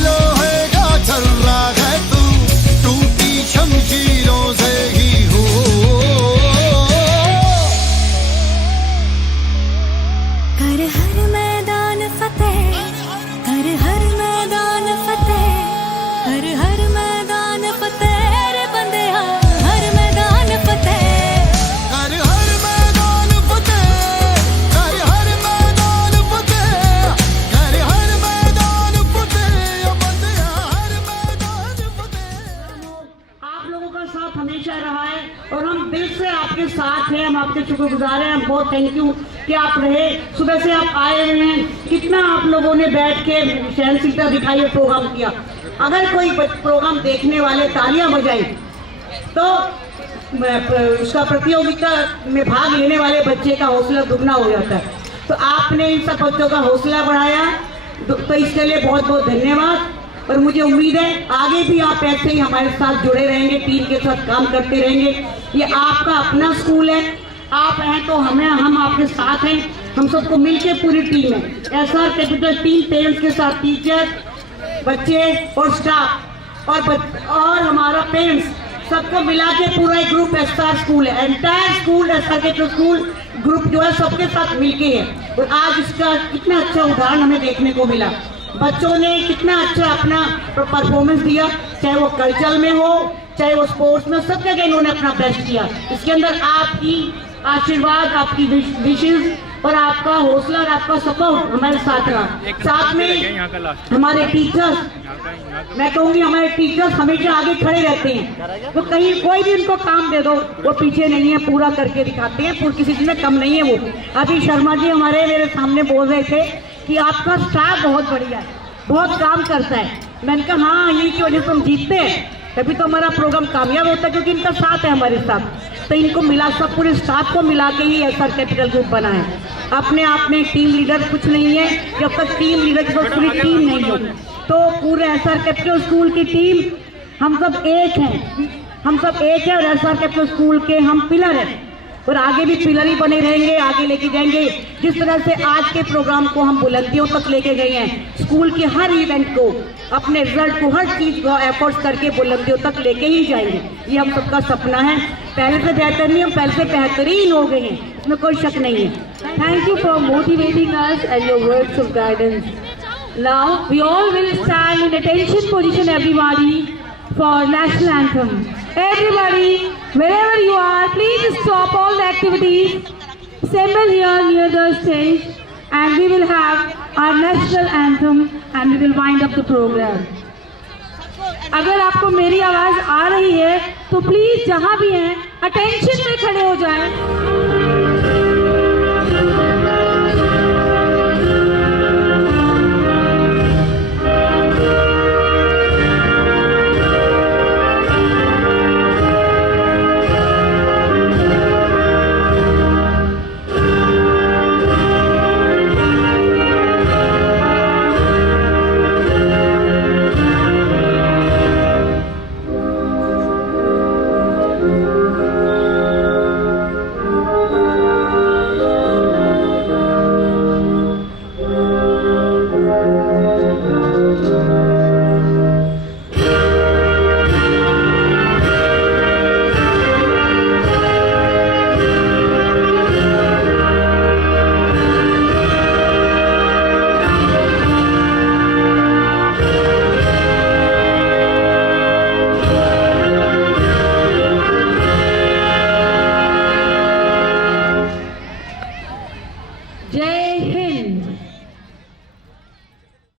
लोहे का चल रहा है तू, टूटी शमशीरों से ही हो। कर हर मैदान फतेह, कर हर मैदान फतेह, कर हर मैदान फतेह रे बंदे, हर मैदान फतेह। कर हर मैदान फतेह, कर हर मैदान फतेह, कर हर मैदान फतेह बंदे, हर मैदान फतेह। आप लोगों का साथ हमेशा रहा है और हम दिल से आपके साथ हैं। हम आपके शुक्रगुजार हैं। हम बहुत थैंक यू कि आप रहे, सुबह से आप आए हुए हैं। कितना आप लोगों ने बैठ के सहनशीलता दिखाई, प्रोग्राम किया। अगर कोई प्रोग्राम देखने वाले तालियां बजाएं तो उसका प्रतियोगिता में भाग लेने वाले बच्चे का हौसला दुगना हो जाता है। तो आपने इन सब बच्चों का हौसला बढ़ाया, तो इसके लिए बहुत बहुत धन्यवाद। और मुझे उम्मीद है आगे भी आप ऐसे ही हमारे साथ जुड़े रहेंगे, टीम के साथ काम करते रहेंगे। ये आपका अपना स्कूल है, आप हैं तो हम आपके साथ हैं। हम सबको मिलके पूरी टीम है, एसआर कैपिटल टीम, पेरेंट्स के साथ टीचर, बच्चे और स्टाफ और हमारा पेरेंट्स, सबको मिला के पूरा एक ग्रुप एसआर स्कूल है। Entire school SR capital school group जो है सबके साथ मिलके है। और आज इसका कितना अच्छा उदाहरण हमें देखने को मिला। बच्चों ने कितना अच्छा अपना परफॉर्मेंस दिया, चाहे वो कल्चरल में हो, चाहे वो स्पोर्ट्स में, सब जगह इन्होंने अपना बेस्ट किया। इसके अंदर आपकी आशीर्वाद, आपकी विशेष और आपका हौसला और आपका सपोर्ट हमारे साथ रहा। साथ में हमारे टीचर्स, मैं कहूँगी हमारे टीचर्स हमेशा आगे खड़े रहते हैं। तो कहीं कोई भी उनको काम दे दो वो पीछे नहीं है, पूरा करके दिखाते हैं, पूरी किसी चीज़ में कम नहीं है वो। अभी शर्मा जी हमारे मेरे सामने बोल रहे थे कि आपका स्टाफ बहुत बढ़िया है, बहुत काम करता है। मैंने कहा हाँ, इन्हीं की वजह से हम जीतते हैं, तभी तो हमारा प्रोग्राम कामयाब होता है, क्योंकि इनका साथ है हमारे साथ। तो इनको मिला, सब पूरे स्टाफ को मिला के ही एसआर कैपिटल ग्रुप बना है। अपने आप में टीम लीडर कुछ नहीं है, जब तक टीम लीडर के साथ पूरी टीम नहीं हो। तो पूरे एसआर कैपिटल स्कूल की टीम हम सब एक हैं, हम सब एक है और एसआर कैपिटल स्कूल के हम पिलर हैं और आगे भी पिलर ही बने रहेंगे, आगे लेके जाएंगे। जिस तरह से आज के प्रोग्राम को हम बुलंदियों तक लेके गए हैं, स्कूल के हर इवेंट को, अपने रिजल्ट को, हर चीज़ को एफर्ट्स करके बुलंदियों तक लेके ही जाएंगे। ये हम सबका सपना है। पहले से बेहतर नहीं, हम पहले से बेहतरीन हो गए हैं, इसमें कोई शक नहीं है। Thank you for motivating us and your words of guidance. Now we all will stand in attention position, everybody, for national anthem. Everybody, wherever you are, please stop all the activities, assemble here near the stage, and we will have our national anthem and we will wind up the program. अगर आपको मेरी आवाज़ आ रही है तो please जहाँ भी हैं अटेंशन में खड़े हो जाएं।